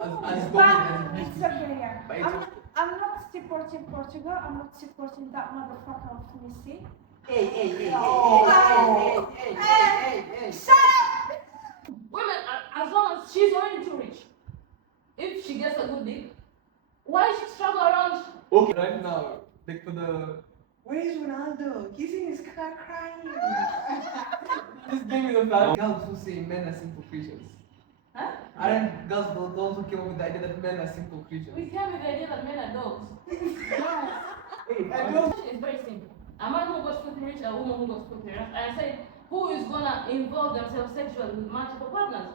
As But it's okay, yeah. But it's okay. I'm not supporting Portugal. I'm not supporting that motherfucker of Messi. Hey, Oh. hey. Shut up! Women, as long as she's already too rich, if she gets a good dick, why she struggle around? Okay. Right now, like for the. Where is Ronaldo? He's in his car crying. Just give me the fact. Girls who say men are simple creatures. Huh? Aren't girls the ones who came up with the idea that men are simple creatures? We came with the idea that men are dogs. Hey, The question is very simple. A man who got filthy rich, a woman who got filthy rich. And I said, who is gonna involve themselves sexually with multiple partners?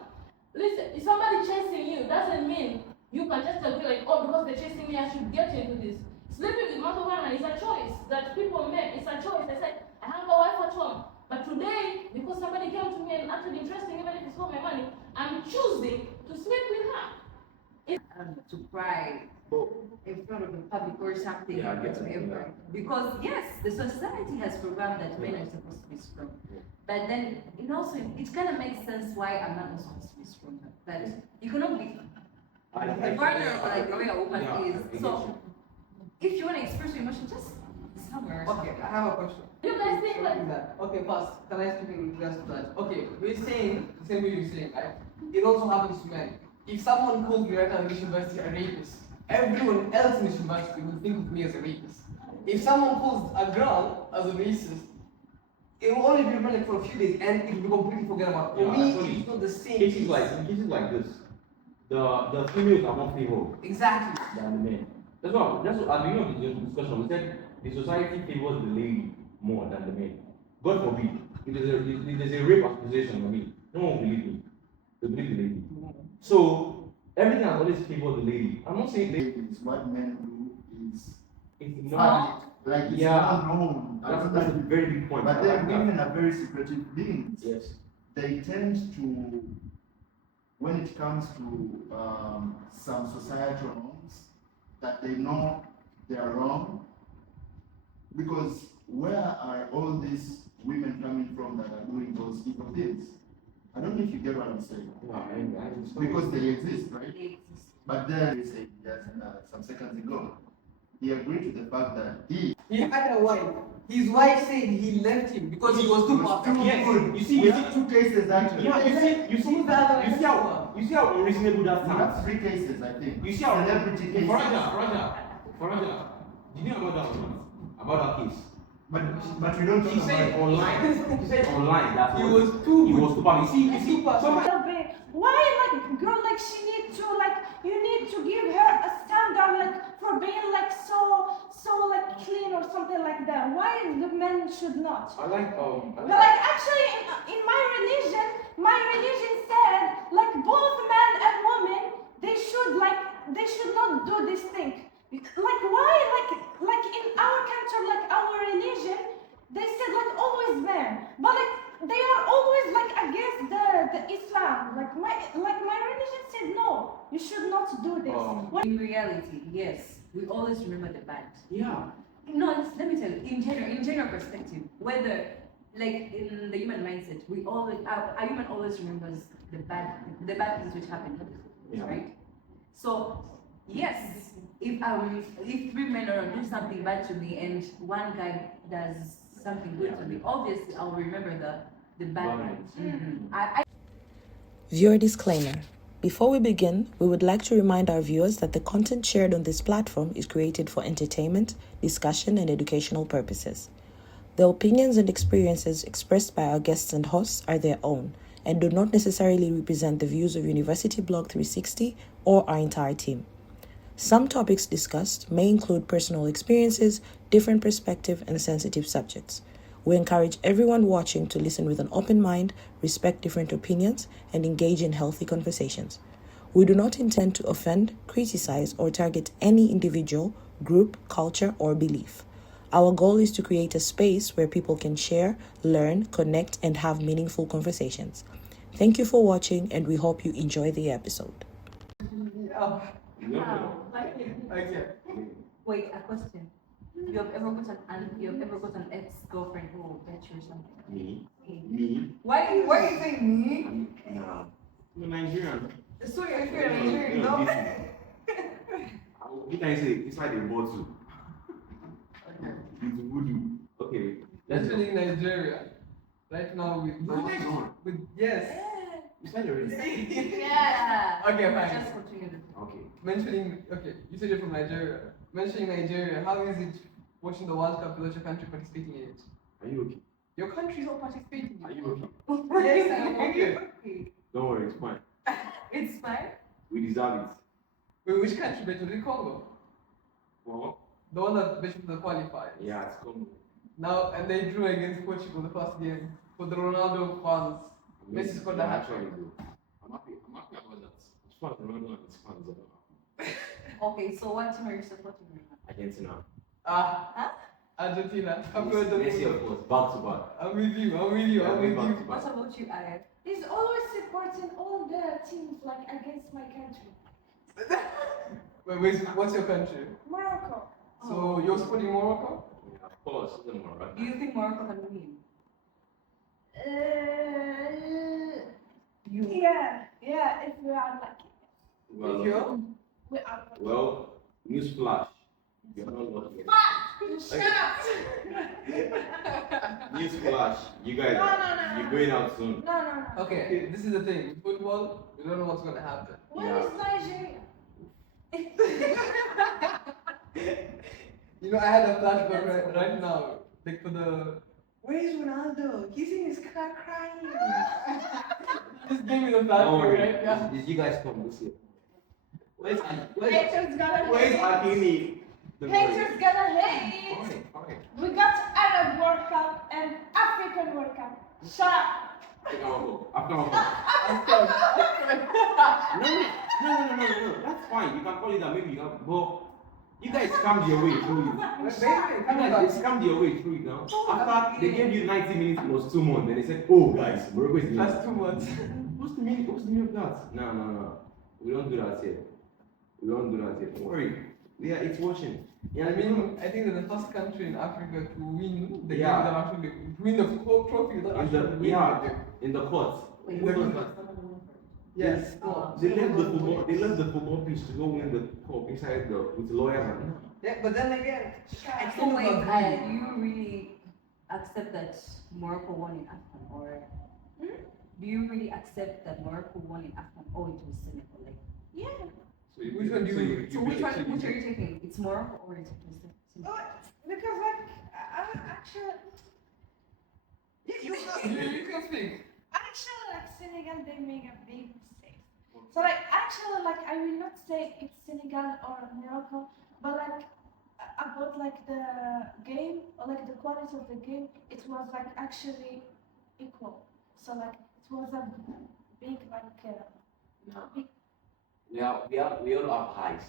Listen, if somebody chasing you doesn't mean you can just agree like, oh, because they're chasing me, I should get into this. Sleeping with multiple partners is a choice that people make. It's a choice. They said, I have a wife at home. But today, because somebody came to me and acted interesting, even if it's for my money, I'm choosing to sleep with her. To cry in front of the public or something, Yeah, I get it, whatever. yeah. Because yes, the society has programmed that men are supposed to be strong, but then it kind of makes sense why a man is supposed to be stronger. But you cannot be the partner like the way a woman is. So if you want to express your emotion, just somewhere. Okay, I have a question. You guys think like that? Okay, first, can I speak in regards to that? Okay, we're saying the same way you're saying, right? It also happens to men. If someone calls me right now in this university a rapist, everyone else in this university will think of me as a rapist. If someone calls a girl as a racist, it will only be remembered for a few days and it will be completely forgotten about. For me, it's not the same. Cases like this, the females are more favored Exactly. than the men. That's what at the beginning of the discussion we said the society favors the lady more than the men. God forbid, if there's a rape accusation on me, no one will believe me. They believe the lady. So everything has always favored the lady. I'm not saying Is what men do is it's not. like it's Yeah. not known. That's a very big point. But I then like that. women are very secretive beings. Yes. They tend to, when it comes to some societal norms, that they know they are wrong. Because where are all these women coming from that are doing those evil things? I don't know if you get what I'm saying. No, I understand. Because they exist, right? They exist. But then he said just some seconds ago, he agreed to the fact that He had a wife. His wife said he left him because he was too perfect. Yes. we have two cases actually. Yeah, you see how unreasonable that We have sounds. 3 cases, I think. You see how celebrity cases. Faraja, did you know about that one? About that case? But we don't He talk said about online. He said online that He was too bad. You see, somebody. Why like girl like she need to like you need to give her a standard like for being like so like clean or something like that. Why the men should not? I like But like actually in my religion said like both men and women they should not do this thing. Like why like in our culture like our religion they said like always men, but like they are always like against the Islam. Like my religion said no, you should not do this. In reality, yes, we always remember the bad. Yeah. No, let me tell you, in general perspective, whether like in the human mindset, we always our human always remembers the bad things which happen, Yeah. right? So yes, if 3 men are doing something bad to me and one guy does something good to me, obviously I will remember the bad ones. Viewer disclaimer. Before we begin, we would like to remind our viewers that the content shared on this platform is created for entertainment, discussion, and educational purposes. The opinions and experiences expressed by our guests and hosts are their own and do not necessarily represent the views of University Blog 360 or our entire team. Some topics discussed may include personal experiences, different perspective, and sensitive subjects. We encourage everyone watching to listen with an open mind, respect different opinions, and engage in healthy conversations. We do not intend to offend, criticize, or target any individual, group, culture, or belief. Our goal is to create a space where people can share, learn, connect, and have meaningful conversations. Thank you for watching, and we hope you enjoy the episode. Okay. Wait, a question. You have ever got an ex-girlfriend who bet you or something? Me? Why are you saying me? No. I'm Nigerian. So you're No, Nigerian, no, no? this you can say inside the bottle. Okay. It's voodoo. Okay. Let's go. Mentioning Nigeria. Right now with You guys on. yes. You said it already. Yeah. Okay, fine. Just continue. Okay. Mentioning okay, you said you're from Nigeria. Mentioning Nigeria, how is it watching the World Cup without your country participating in it? Are you okay? Your country is not participating. Are you okay? Yes, I'm okay. Don't worry, it's fine. It's fine. We deserve it. Wait, which country better than Congo? Well, The one that beat the qualified. yeah, it's coming. Now, and they drew against Portugal the first game for the Ronaldo fans. Messi scored a hat trick. I'm happy about that. As far as Ronaldo and his fans are Okay, so what team are you supporting right now? Argentina. Huh? Argentina. I'm with Messi, of course, back to back. I'm with you. I'm with you. I'm with back you. to What back. about you, Ayat? He's always supporting all the teams like against my country. Wait, what's your country? Morocco. So you're supporting Morocco? Yeah, of course, it's more right. Do you think Morocco can win? Yeah, if we are lucky. If you're? We are lucky. Well, newsflash. You're not lucky. Shut up! Newsflash. You guys, No. you're going out soon. No. Okay, this is the thing. With football, we don't know what's going to happen. Where is Nigeria? You know, I had a flashback right now. Like for the. Where's Ronaldo? He's in his car crying. Just give me the Don't flashback, worry. right? Yeah. You guys come this year. Haters gonna Where's hate. Hakimi? Haters gonna hate. Fine. We got Arab World Cup and African World Cup. Shut up. After our goal. No. That's fine. You can call it that. Maybe you can. But you guys scammed your way through it. You guys scammed your way through it now. After they gave you 90 minutes plus 2 months, then they said, "Oh, guys, Morocco is the That's leader." 2 months. What's the meaning of that? No. We don't do that here. Don't worry. Yeah, it's watching. Yeah, I mean, I think they're the first country in Africa to win the game Yeah. without actually to win the whole trophy without actually winning the game. in the court. Wait, In the who court. is Yes. They left the football pitch to go win the cup inside with the lawyers and Yeah, but then again, I So still wait, don't do agree. you really accept that Morocco won in AFCON, or do you really accept that Morocco won in AFCON, or it was Senegal? Like, Yeah. Which one do you? so which are you taking? It's Morocco or is it Senegal? Oh, because like I actually You can speak. actually like Senegal they make a big mistake. So like actually like I will not say it's Senegal or Morocco, but like about like the game or like the quality of the game, it was like actually equal. So like it was a big like big we all have highs.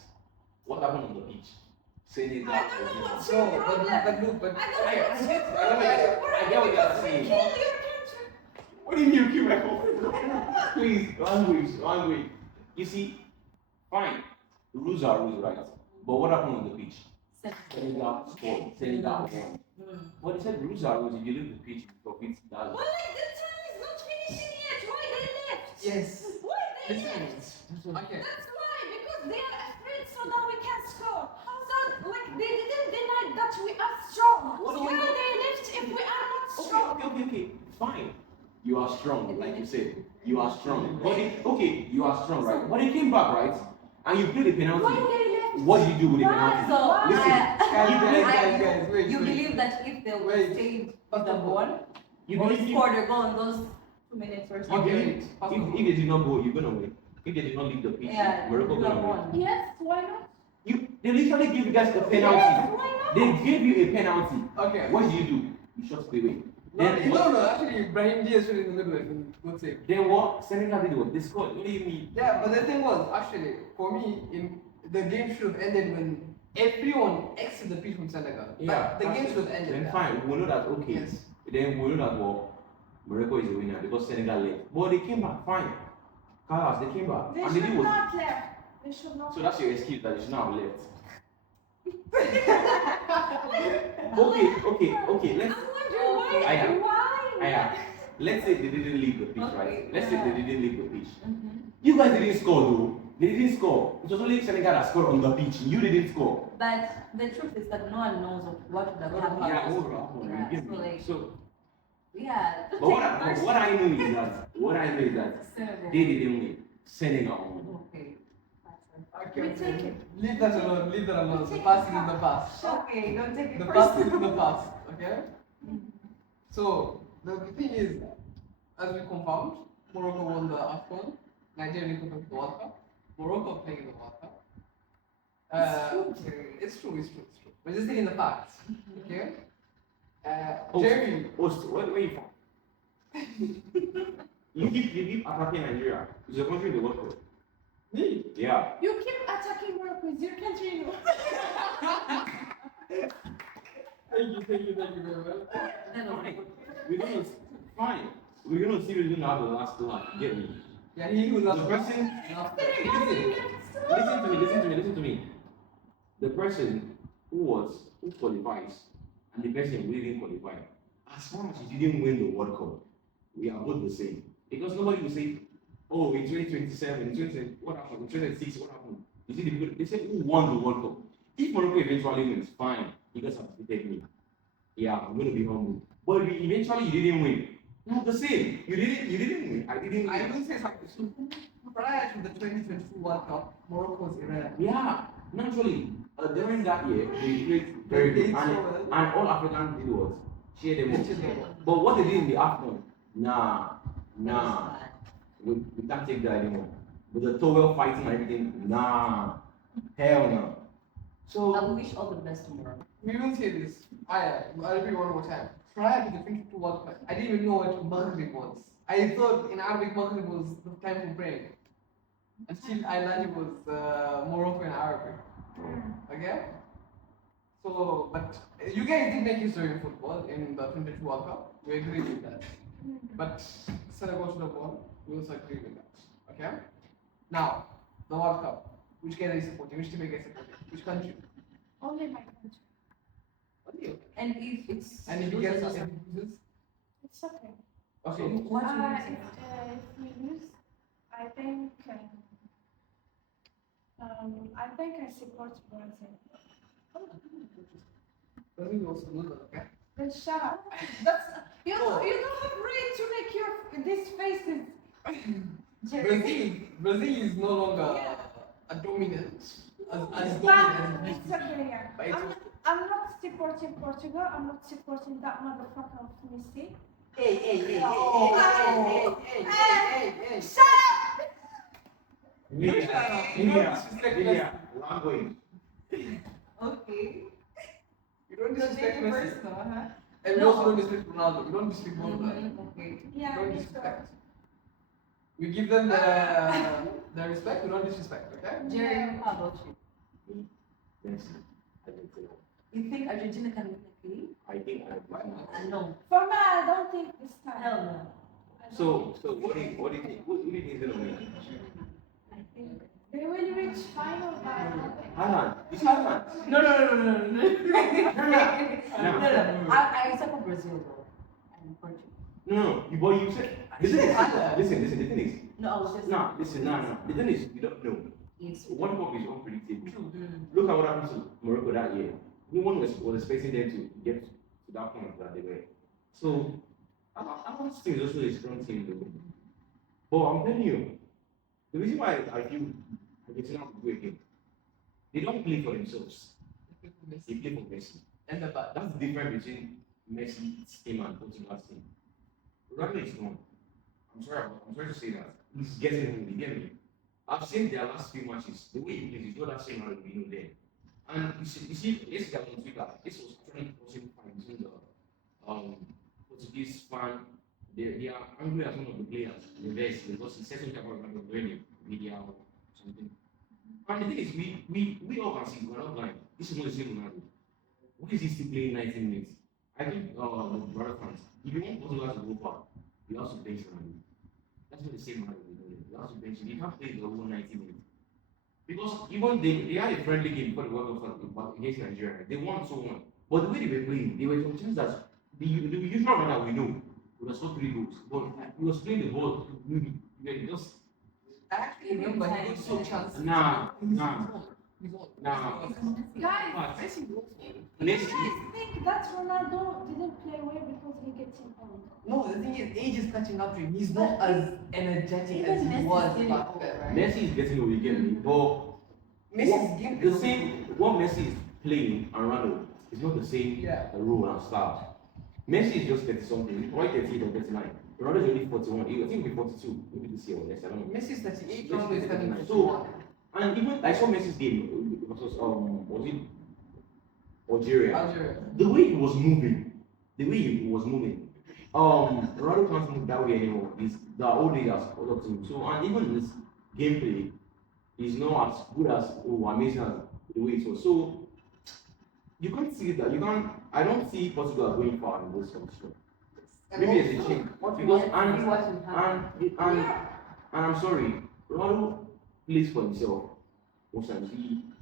What happened on the pitch? Senegal. I don't know what's No, your problem. but look, but I don't know what's your I problem. get what you're Because we saying. kill your country. What do you mean you keep my phone? Please, language. You see, fine. Rules are rules, right? But what happened on the pitch? Senegal scored. Senegal won. But they said rules are rules. If you leave the pitch, you profit. That's Well, like the time is not finishing yet. Why they left? yes. Why they Listen. left? Okay. That's why, because they are afraid so that we can score. So, like, they didn't deny that we are strong. What do Why you mean? they left if we are not strong? Okay. Fine. You are strong, like you said. You are strong. But you are strong, right? But they came back, right? And you played the penalty. Why they left? What did you do with the Why? penalty? So, Listen, Guys, wait, you wait. believe that if they would Wait. stayed with the ball, you or believe scored a goal in those 2 minutes or you something? believe if they did not go, you're gonna win. If they did not leave the pitch, Yeah, Morocco you gonna have win. won. Yes, why not? They literally gave you guys a Yes, penalty. why not? They gave you a penalty. Okay. What did you do? You shot it away. Then No, actually, Brahim Diaz shot in the middle and good save. Then what? Senegal did what? They scored. What do you mean? Yeah, but the thing was, actually, for me, the game should have ended when everyone exited the pitch from Senegal. Yeah. The game should have ended. Then there. fine. We know that. Okay. Yes. Then we know that Morocco is the winner because Senegal left. But they came back. Fine. Carlos, they came back. They And they should did what? not left. They should not. So that's your excuse that you should not have left. Okay. Let's. I'm wondering Aya. why? Aya. Let's say they didn't leave the pitch, Okay, right? Let's say yeah. they didn't leave the pitch. Mhm. You guys didn't score though. They didn't score. It was only Senegal that scored on the pitch. You didn't score. But the truth is that no one knows what would have happened. Yeah, what would happen? Yeah, You get so me? like, So, yeah. but what I know is that Senegal. they didn't win. Senegal won. Okay. We take it. Leave that alone. Leave that alone. The past is in the past. Okay, don't take it The past is in personal. the past. Okay. So the thing is, as we confirmed, Morocco won the AFCON. Nigeria took the World Cup. Morocco playing in the World Cup. It's true. We're just taking the facts. Okay. Jeremy. Where you from? you keep attacking Nigeria. It's a country in the World Cup. Me. Yeah. You keep attacking Morocco. It's your country. Thank you very much. Fine. Fine. We're gonna see who's gonna have the last laugh. Get me? Yeah, he was The not person. Listen to me. The person who qualifies and the person who didn't qualify, as long as you didn't win the World Cup, we are both the same. Because nobody will say, oh, in 2027, in 2020, what happened? In 2026, what happened? You see, the people, they say, who won the World Cup? If Morocco eventually wins, fine, you guys have to take me. Yeah, I'm going to be humble. But if eventually you didn't win, not the same. You didn't win. I didn't win. I will say something. Prior to the 2022 World Cup, Morocco was irrelevant. Yeah, naturally. During that year, they played very good. And all African did was cheer them up. But what they did in the afternoon, nah, we can't take that anymore. With the towel fighting and everything, nah, hell no. So I wish all the best tomorrow. We will say this. I'll repeat one more time. Prior to the 2022 World Cup, I didn't even know what Maghrib was. I thought in Arabic Maghrib was the time for praying. Until I learned it was Morocco in Arabic. Okay? So, but you guys did make history in football in the 2022 World Cup. We agree with that. But Senegal should have won. We also agree with that. Okay? Now, the World Cup. Which guy are you supporting? Which team are you guys supporting? Which country? Only my country. Okay. And if it's And if you get some loses? It's okay. Okay. what do you If we lose, I think I support Brazil. Brazil will also lose, okay? Then shut up. That's you don't have right to make these faces. Brazil is no longer Yeah. a dominant as But dominant as it it's used to be. okay. Yeah. But it's I'm not supporting Portugal. I'm not supporting that motherfucker of Messi. Hey. Shut up! Media, language. Okay. You don't So disrespect take it Messi. personal, huh? And we also don't disrespect Ronaldo. We don't disrespect both of them. Okay. Yeah, Don't me too. disrespect. We give them the respect, we don't disrespect, okay? Jerry, how about you? Yes. I think so. You think Argentina can win the league? I think I No. For me, I don't think this time. Hell no. So what do you think? Who do you think is gonna win? I think. They will reach final by. Haaland. It's Haaland. No. No. I support Brazil though. And Portugal. No. But you said listen. The thing is, No, I was just. no. The thing is, you don't know. It's One cup is unpredictable. true. Look at what happened to Morocco that year. No one was expecting them to get to that point that they were. So, our team is also a strong team though. But I'm telling you, the reason why I feel Argentina will do again, they don't play for themselves. They play for Messi. And the back. That's the difference between Messi's team and Portugal's team. Ronaldo is gone. I'm sorry to say that. He's getting home, you get me? I've seen their last few matches. The way he plays, he's not that same Ronaldo we know then. And you see, this guy on Twitter, this was actually causing fight between the Portuguese fan. They are angry at one of the players in the West because he said something about Ronaldo doing media or something. And the thing is, we all can see, we're not blind. This is not the same Ronaldo. Why is he still playing 90 minutes? I think, the brother fans, if you want Portugal to go far, you have to bench Ronaldo. That's not the same Ronaldo. You have to bench him. You can't play the whole 90 minutes. Because even they had a friendly game before the World Cup against Nigeria. They won so on. But the way they were playing, they were some things that the usual runner we know would have scored 3 goals. But he was playing the ball, just I actually remember he got so chance. Nah. He's old. Nah. Guys, But Messi was old. you Messi, guys think that Ronaldo didn't play well because he gets old? No, the thing is, age is catching up to him. He's not as energetic Even as he Messi was is back then, right? Messi is getting over again, but Messi's game the same what Messi is playing and Ronaldo is not the same Yeah. role and style. Messi is just 30 something, probably 38 or 39. Ronaldo is only 41. I think he'll be 42 maybe this year or next. I don't know. Messi is 38, Messi Ronaldo is is turning 39. 41. And even I saw Messi's game. It was it Algeria? Algeria. The way he was moving, Ronaldo can't move that way anymore. The old age has caught up to him. So and even his gameplay is not as good as amazing as the way it was. So you can't see that. You can't. I don't see Portugal going far in this competition. Maybe as a change. Because and I'm sorry, Ronaldo plays for himself. Most times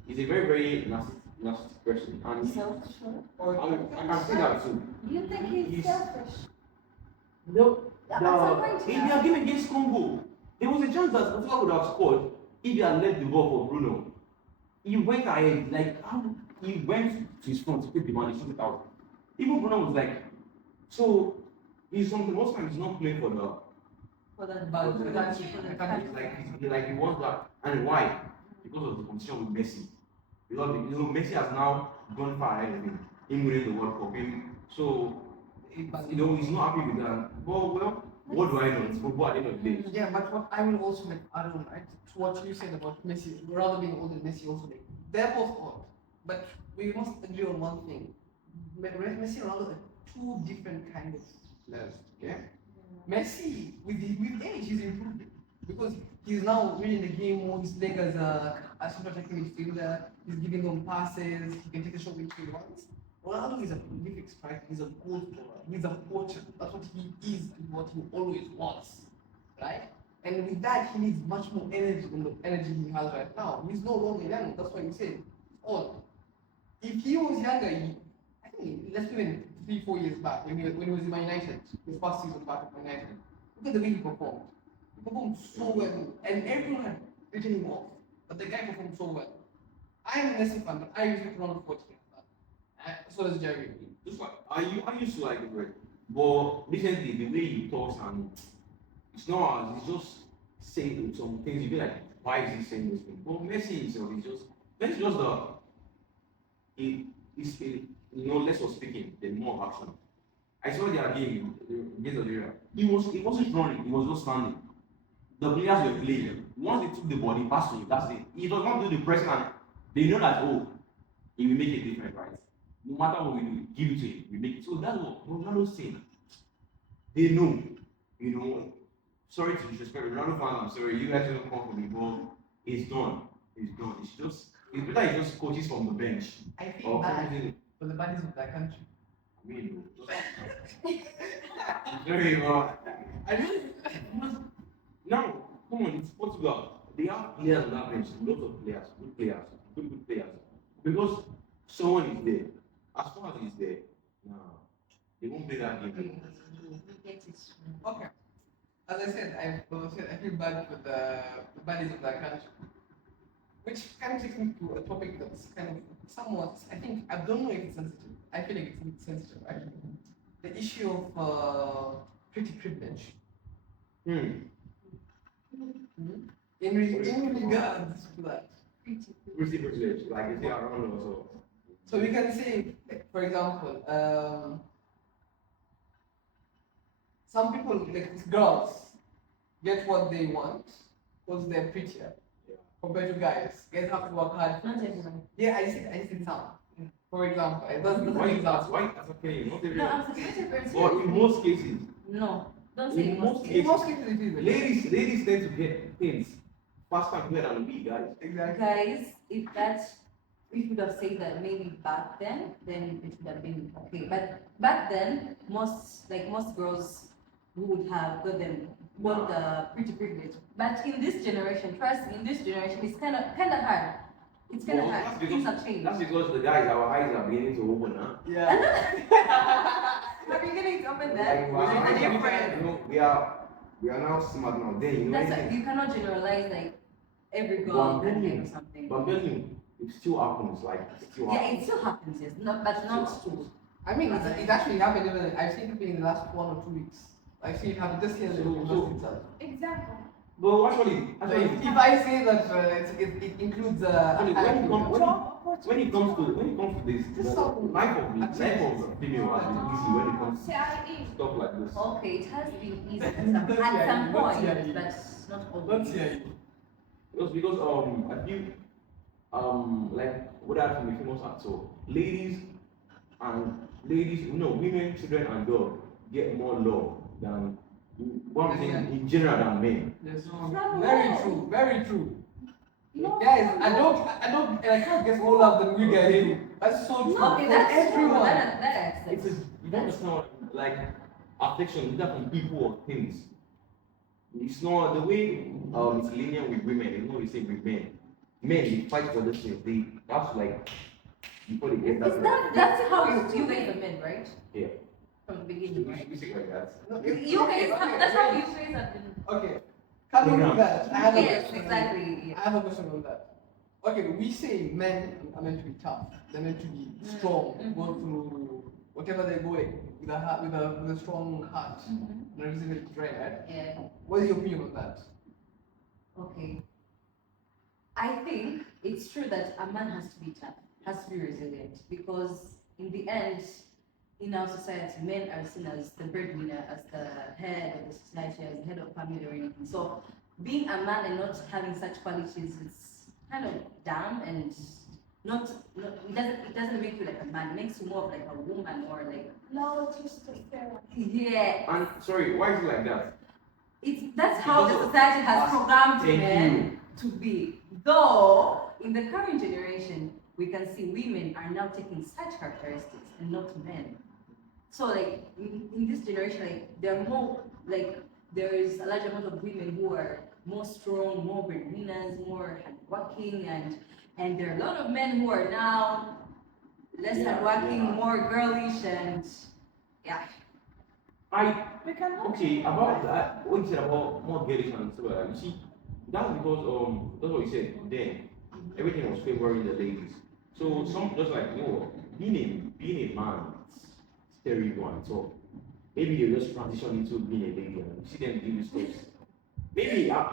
he's a very very narcissistic person, and Self-sure. I can see that too. Do you think he's He's- selfish? If they are game against Congo, there was a chance that Portugal would have scored if he had left the ball for Bruno. He went ahead, like how he went to his front to pick the ball and shoot it out. Even Bruno was like, so he's something. Most times he's not playing for the For the But for the that's- for the He's country. like he wants that, and why? Because of the competition with Messi. Because Messi has now gone far ahead of him winning the World Cup. So he's not happy with that. Well, what do I know? It's football at the end of the day. Yeah, but what I will also like, I don't know, right? To what you said about Messi, Ronaldo being old and Messi also like, they're both old. But we must agree on one thing. Messi and Ronaldo are two different kinds of players. Yeah? Messi, with age, he's improving. Because he's now reading the game more, his leg as a super-attacking midfielder, he's giving them passes, he can take a shot which he wants. Ronaldo is a prolific striker, he's a goal scorer, he's a poacher. That's what he is and what he always was. Right? And with that, he needs much more energy than the energy he has right now. He's no longer young, that's why we say he's old. If he was younger, I think let's even 3-4 years back, when he was in Man United, his first season back at Man United, look at the way he performed. He performed so well, and everyone had written him off. But the guy performed so well. I am a Messi fan, but I respect Ronaldo for that. So does Jerry. Just like I used to like it, but recently the way he talks and it's not he's just saying some things. You be like, why is he saying this thing? But Messi himself is just less of speaking than more of action. I saw their game against Algeria. He wasn't running. He was just standing. The players were playing. Once they took the ball, he passed to him. That's it. He does not do the pressing, and they know that he will make it different, right? No matter what we do, give it to him. We make it. So that's what Ronaldo's saying. They know, Sorry to disrespect Ronaldo fans. I'm sorry, you guys don't come for me, but it's done. It's done. It's better he just coaches from the bench. I feel Or bad coaches in- for the bodies of that country. I mean, it's very well. I mean, now, come on, it's Portugal. They have players on that bench, lots of players, good players. Because someone is there. As far as he's there, they won't play that game. Okay. As I said, I feel bad for the bodies of that country. Which kind of takes me to a topic that's kind of somewhat, I don't know if it's sensitive. I feel like it's sensitive, actually. The issue of pretty privilege. In regards to that. Pretty privilege, like if they are around also. So we can say, for example, some people, like girls, get what they want because they're prettier compared to guys. Guys have to work hard. Not everyone. Yeah, I see some. For example, it doesn't Why example. that's okay, not No, everyone. I'm situated very But in most cases, No, don't say in most In most cases, it is. ladies tend to get things faster and clearer than we guys. Exactly. Guys, if we would have said that maybe back then it would have been okay. But back then, most girls would have got the pretty privilege. But in this generation, trust me, in this generation, it's kind of hard. It's kind of Well, hard. that's Things have changed. That's because the guys, our eyes are beginning to open, huh? Yeah. We're beginning to open Like, that. wow, It's we different. we are we are now smart now. Then you know That's why anything. you cannot generalize like every But girl I'm can telling think you, of something. but I'm telling you, it still happens. Like it still Yeah, happens. it still happens, yes. No, but not to. I mean, it actually happened even, I've seen people in the last 1 or 2 weeks. I've seen it happen just here in the university itself. Exactly. But actually, If I say that it includes Actually, Job when it comes to this, Just the some- life of female has been easy when it comes to CIE. stuff like this. Okay, it has been easy at Not some CIE, point, not CIE. but not Not always. CIE. Because I feel like what happened with famous actor, women, children and dogs get more love than what I'm saying in general than men. Yes. From Very where? true, very true. No, Guys, from I can't get more love than you guys do. That's so true. Okay, For that's true. everyone. That It's accepts. you don't understand like affection, either from people or things. It's not the way it's linear with women, it's not the same with men. Men they fight for this thing, they have to like before they get that. Is that's how you guys are men, right? Yeah. From the beginning, right? We say like that. No, You guys, that's how you guys have been. Okay. Coming to that, I have a Yes, question. exactly. I have a question on that. Okay, we say men are meant to be tough. They're meant to be strong, go through whatever they're going with a strong heart and resilience, right? Yeah. What is your opinion on that? Okay. I think it's true that a man has to be tough, has to be resilient, because in the end, in our society, men are seen as the breadwinner, as the head of the society, as the head of family or anything. So being a man and not having such qualities is kind of dumb and it doesn't make you like a man. It makes you more of like a woman or like No, it's just a stereotype. yeah. And sorry, why is it like that? That's how the society has programmed Thank men to be. Though in the current generation, we can see women are now taking such characteristics and not men. So like in this generation, like there are more like there is a large amount of women who are more strong, more breadwinners, more hardworking, and there are a lot of men who are now less hardworking, more girlish, and yeah. We can Okay, about that, what you said about more girlish and stuff like that, you see, that's because that's what you said then. Everything was favoring the ladies. So some just like being a man, it's terrible and so maybe they just transition into being a lady and you see them do this stuff. Maybe No.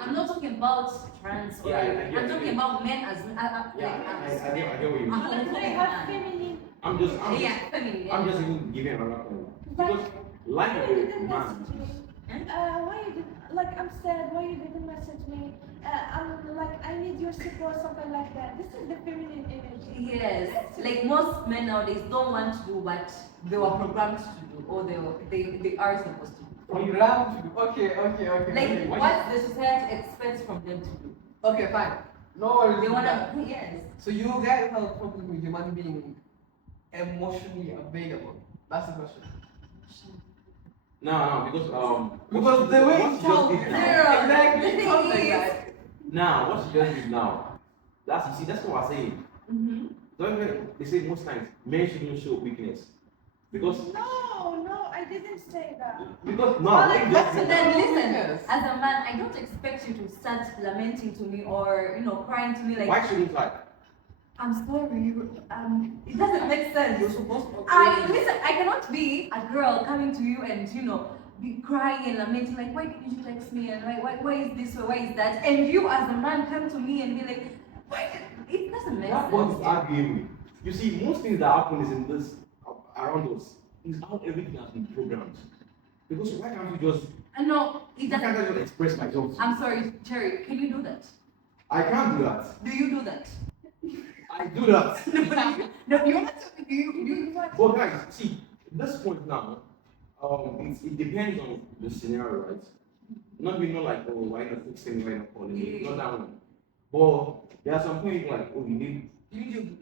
I'm not talking about trans or I'm talking about men as I get what you mean. Like they have feminine. I'm just feminine. I'm just even giving another point. But Because life why of you a didn't man message me? Why you did? Like I'm sad. Why you didn't message me? I'm like I need your support, something like that. This is the feminine energy. Yes, like most men nowadays don't want to do what they were programmed to do or they are supposed to do. Okay. Like what the society expects from them to do. Okay, fine. No worries. They with wanna that. yes. So you guys have a problem with your man being emotionally available. That's the question. No, Because the way what it she just sounds, did now. exactly, The it thing sounds like is- that. Now, what she just did now. That's what I'm saying. They say most times men shouldn't show weakness. Because No, I didn't say that. no, Well, when you that's just So then listen, Yes. as a man, I don't expect you to start lamenting to me or crying to me like why shouldn't I? I'm sorry. It doesn't make sense. You're supposed to. Listen, I cannot be a girl coming to you and be crying and lamenting like why didn't you text me and why is this or why is that, and you as a man come to me and be like it doesn't make That point is sense. arguable. You see, most things that happen is in this around us is how everything has been programmed. Because why can't you just No, it why can't I doesn't. just express myself? I'm sorry, Jerry. Can you do that? I can't do that. Do you do that? I do that. No, you're not. Do you? But guys, see, this point now, it depends on the scenario, right? Not like, oh, why not fixing, why not calling me? Not that one. But there are some points like, oh, you need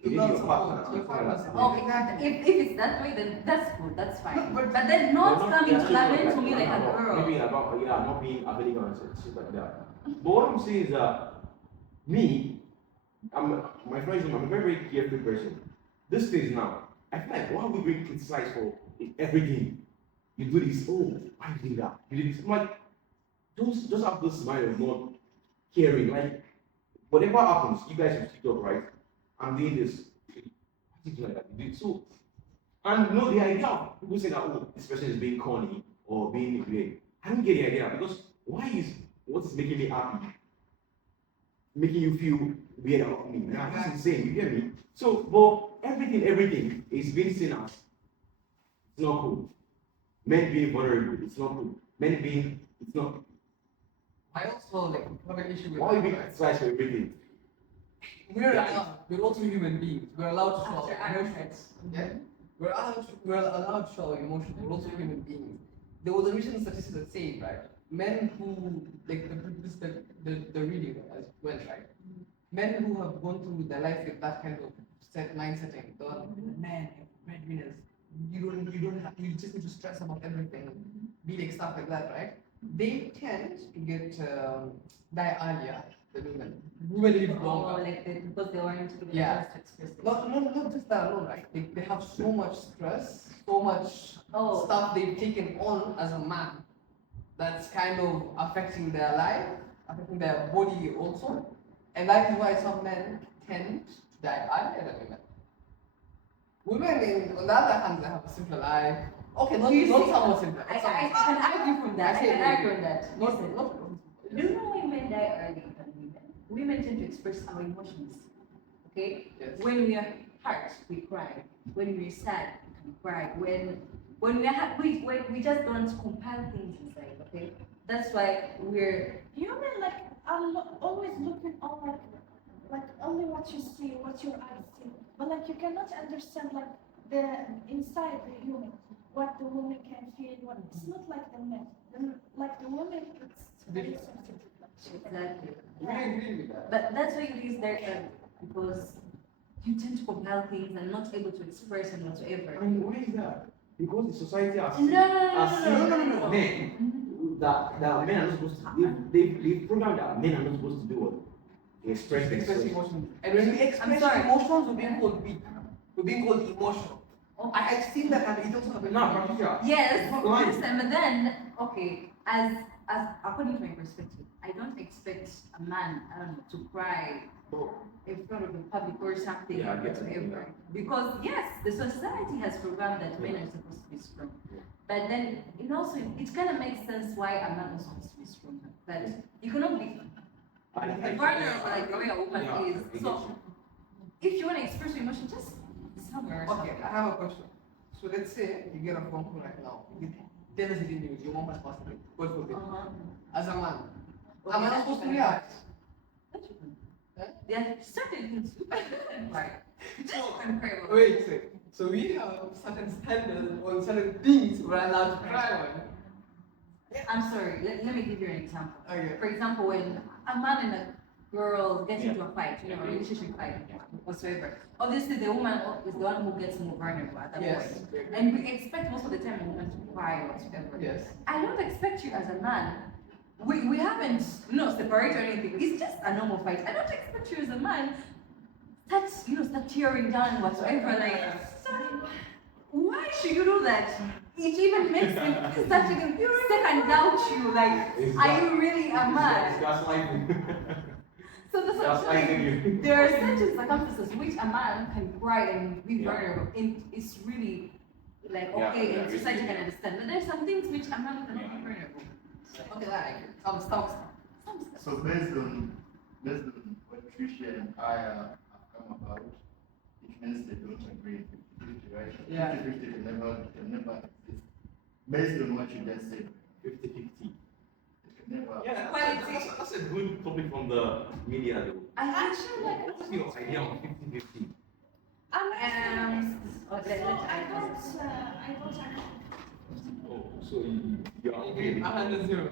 your partner. Okay, if it's that way, then that's good. That's fine. But- But then not coming to Yeah, lament to me like a girl. Maybe about not being available and shit like that. But what I'm saying is that I'm a very, very careful person. This stage now, I feel like why we being criticized for everything? You do this, oh, why you do that? You do this. I'm like, just have this mind of not caring. Like, whatever happens, you guys will speak up, right? I'm doing this. Why did you do like that? You do it. So, and no, the idea of people say that, oh, this person is being corny or being weird. I don't get the idea because why is what's making me happy making you feel weird about me? Nah, that's insane. You get me? So, but everything is being seen as it's not cool. Men being vulnerable, it's not cool. Men being, it's not. I also like have an issue with Why are you that, being right? criticized for everything? We're also human beings. We're allowed to show After emotions. Yeah? We're allowed to show emotions. We're also human beings. There was a recent statistic that said, right, men who like the reading as well, right? Men who have gone through their life with that kind of mindsetting, the men, breadwinners, you just need to stress about everything, be like stuff like that, right? They tend to get die earlier than women. Women live Oh, longer. like because they weren't given a Yeah. chance to express it. Not just that alone, right? They have so much stress, so much Oh. stuff they've taken on as a man that's kind of affecting their life, affecting their body also. And that is why some men tend to die earlier than women. Women, on the other hand, they have a simpler life. Okay, not somewhat simpler. I not somewhat can argue from that. I say can maybe. argue on that. Not, Listen, not, do you know why men die early than women? Women tend to express our emotions. Okay? Yes. When we are hurt, we cry. When we're sad, we cry. When we are happy, we just don't compile things inside. Okay? That's why we're Human like are always looking on like only what you see, what your eyes see. But like you cannot understand like the inside the human, what the woman can feel. What it's not like the men. Like the woman, it's very sensitive. exactly. we agree with that. But that's why it is there because you tend to compile things and not able to express and whatsoever. And why is that? Because the society has No, has seen no. men that men are not supposed to. They've programmed that men are not supposed to do what? They express Express themselves. emotions. And when we express sorry. emotions, we're being called weak. We're being called emotional. Oh. I've seen that happen. It also happens. No, Patricia. Yes, It's not lying. listen, but then okay, as according to my perspective, I don't expect a man, I don't know, to cry in front of the public or something Yeah, I get it, whatsoever. yeah. Because yes, the society has programmed that men are supposed to be strong. Yeah. But then it kind of makes sense why a man is supposed to be strong. But you cannot be vulnerable like the way a woman Yeah, is. I get So if you want to express your emotion, just somewhere. Okay, I have a question. So let's say you get a phone call right now. Devastating news. Your mom has passed away. God forbid. As a man, am I not supposed to react? There are certain things to right. Wait a sec. So we have certain standards on certain things we're allowed to cry on. I'm sorry, let me give you an example. Okay. For example, when a man and a girl get into a fight, a Yeah. relationship fight, whatsoever, obviously the woman is the one who gets more vulnerable at that Yes. point. And we expect most of the time a woman to cry or whatever. Yes. I don't expect you as a man. We haven't separated or anything. It's just a normal fight. I don't expect you as a man start tearing down whatsoever. Like, why should you do that? It even makes me start to second doubt you. Like, are you really a man? It's gaslighting. So that's what I'm Gaslighting saying. you. There are certain circumstances which a man can cry and be Yeah. vulnerable. And it's really like Yeah, okay, yeah, and it's society really- can understand. But there's some things which a man cannot be vulnerable. Okay, that I agree. Some stuff. So based on what Tricia and I have come about, it means they don't agree 50-50, right? Yeah. 50-50 can never exist. Based on what you just said, 50-50. it can never. Yeah, Quality. that's a good topic from the media though. Actually, like, What's your idea of 50-50? I'm not Oh, so I don't agree. Oh, so you're okay with I'm at zero.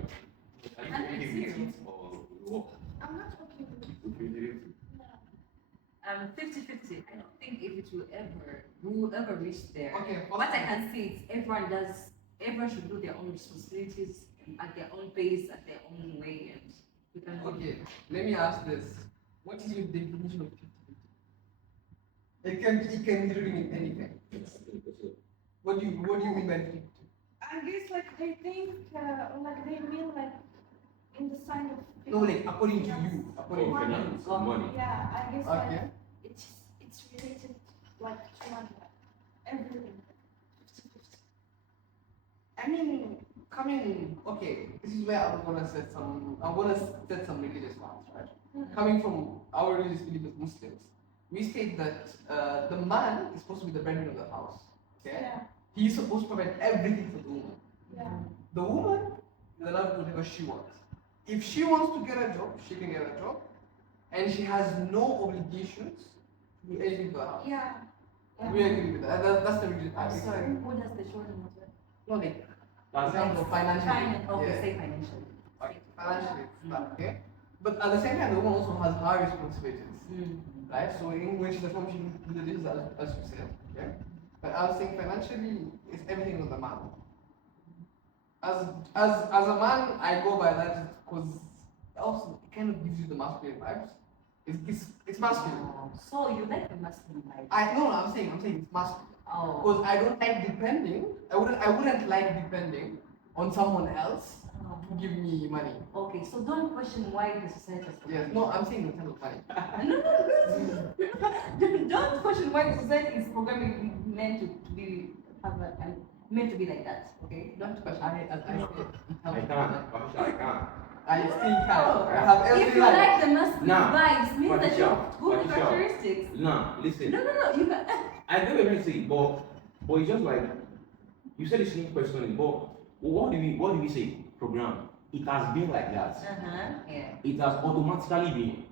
Are you I'm okay at with zero. it or what? I'm not okay with it. 50-50? 50-50. I don't think if we will ever reach there. Okay, What I can see is everyone should do their own responsibilities at their own pace, at their own way, and we can do Okay, let me ask this. What is your definition of 50-50? It can literally mean anything. What do you mean by 50-50? I guess like they think like they mean like in the sign of No, like according to you, according Oh, to you. finance, money. yeah, I guess Okay. like it's related like to money, like everything. 50-50. I mean, okay, this is where I'm gonna set some religious lines, right? Coming from our religious belief as Muslims, we state that the man is supposed to be the breadwinner of the house. Okay? Yeah, He's supposed to provide everything for the woman. yeah. The woman is allowed to do whatever she wants. If she wants to get a job, she can get a job, and she has no obligations to do anything for the house. Yeah. We agree with that. That's the religion. I'm sorry, what does the short and what? No, like, That's for example, financially. Finance, okay, Yeah. say financially. Okay, financially, stuff, okay? But at the same time, the woman also has her responsibilities, right? So in when she's at home, she do the dishes as you said, okay? But I was saying financially, it's everything on the man. As a man, I go by that because also it kind of gives you the masculine vibes. It's masculine. So you like the masculine vibe? I'm saying it's masculine. Oh. Because I don't like depending. I wouldn't like depending on someone else to give me money. Okay, so don't question why the society has Yes. No, I'm saying in terms of money. Don't question why the society is programming meant to be meant to be like that. Okay, don't question. I still I can't. I still can. Oh. I have If every you right. like the masculine Nah, vibes, means that you have Patricia, good Patricia. characteristics. Nah, listen. No, you can. I know what you're saying, but it's just like you said the same question, but what do we say? Program. It has been like that. Yeah. It has automatically been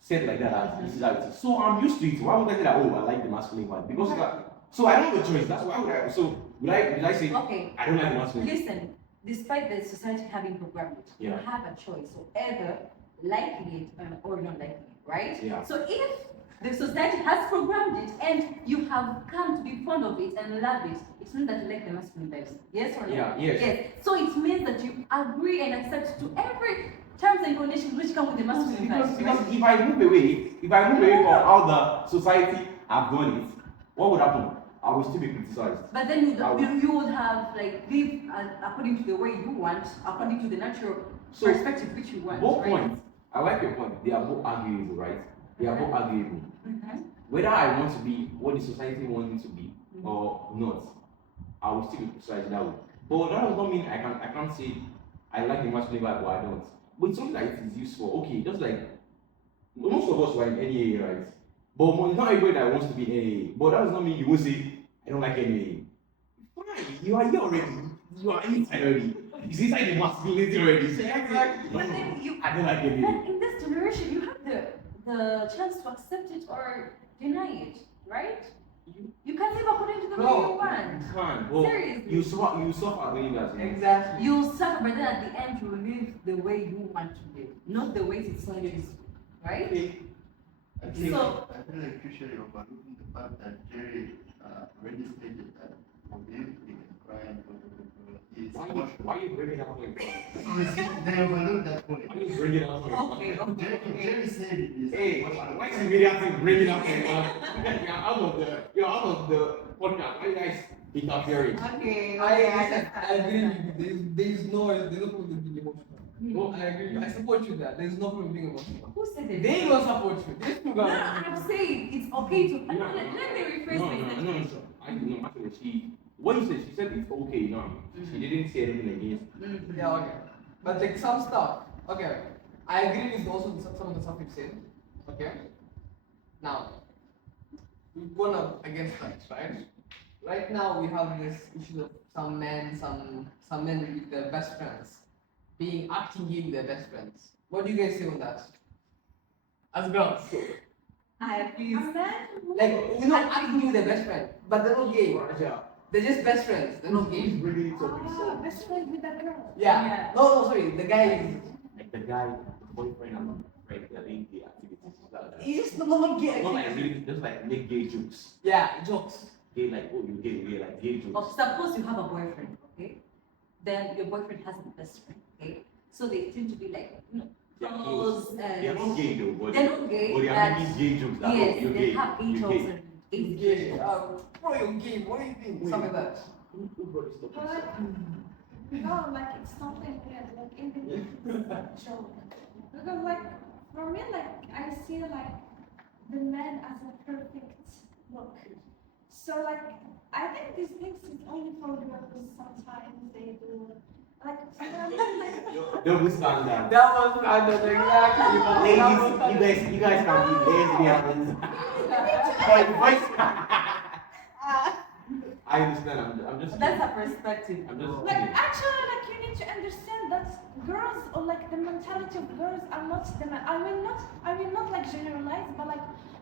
said like that. As this is how it is. So I'm used to it. Why would I say that? Oh, I like the masculine one because so I don't have a choice. That's why would I? So did I say Okay. I don't like the masculine? Listen, despite the society having programmed it, you Yeah. have a choice. So either liking it or not liking it, right? Yeah. So if the society has programmed it and you have come to be fond of it and love it, it means that you like the masculine vibes. Yes or no? Yeah, yes. Yes. So it means that you agree and accept to every terms and conditions which come with the masculine vibes. Because if I move away from how the society have done it, what would happen? I will still be criticized. But then you would have like live according to the way you want, according to the natural So, perspective which you want. Both right? points, I like your point. They are both arguable, right? They are both arguable. Mhm. Whether I want to be what the society wants me to be or not, I will still be criticized that way. But that does not mean I can't say I like the masculine vibe or I don't. But it's something that it is useful. Okay, just like most of us were in NEA, right? But not everybody that wants to be in NEA. But that does not mean you will say I don't like NEA. Fine, you are here already. You are inside already. It's inside the masculinity already. So Exactly. But then I don't like NEA. then in this generation, you have the chance to accept it or deny it, right? You can live according to the way No. you want. You can't. Well, Seriously. you suffer doing that. Exactly. You suffer, but then at the end, you will live the way you want to live, not the way society is, right? I feel So- like usually overlooking the fact that Jerry already stated that for him he can cry and go to his Why are you bringing up point? They overlook that point. Why are you bringing up point? Jerry said it is Hey, emotional. why is the media thing bringing up point? You're out of the podcast. Why you guys interfering? Okay. I agree with you. There's no problem with being emotional. No, I agree. I support you there. There's no problem being emotional. Who said it? They don't support you. These two No, guys. I'm saying it's okay to. Let me rephrase my statement. No, actually, what you said, she said it's okay now. She didn't say anything against. Yeah, okay. But like some stuff. Okay. I agree with also some of the stuff you've said. Okay. Now, we've gone up against that, right? Right now we have this issue of some men with their best friends acting gay with their best friends. What do you guys say on that? As girls. I please. Like, acting gay with their best friend, but they're not gay. They're just best friends. They're not gay. Bringing it up. Ah, best friend with that girl. Yeah. Yeah. No, sorry. The guy is. Like the guy, the boyfriend and friend, they're doing gay activities. He's just not gay. Not like really, just like make gay jokes. Yeah, jokes. Gay like, oh, you gay, like gay jokes. Oh, suppose you have a boyfriend, okay? Then your boyfriend has a best friend, okay? So they tend to be like, They're close. close. They're not gay though, but They're not gay. but they are making gay jokes. That, Yes, oh, you're they gay. have You're angels gay. and Gay. angels. Bro, you're gay. What do you think? Something like that. Who brought this topic? But like, no, like it's something weird, like even if it's a joke. Because like for me, like I see like the man as a perfect look. So like I think these things is only for girls. Sometimes they do. Like for me, like Double standard. That was standard, exactly. Ladies, you guys can be lesbians. I understand. I'm just. That's a perspective. I'm just. Like actually, like you need to understand that girls or like the mentality of girls are not the man. I will not like generalize, but like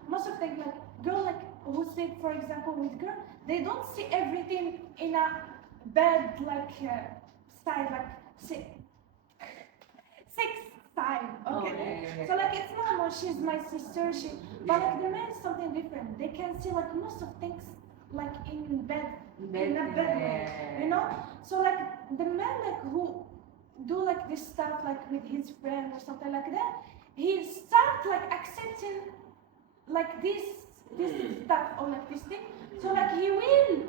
most of the like girl like who sleep for example with girl, they don't see everything in a bad like side like six side. Okay, yeah. so like it's normal. She's my sister. But like the man is something different. They can see like most of things like in a bad way, you know. So like the man like who do like this stuff like with his friend or something like that, he start like accepting like this stuff or like this thing. So like he will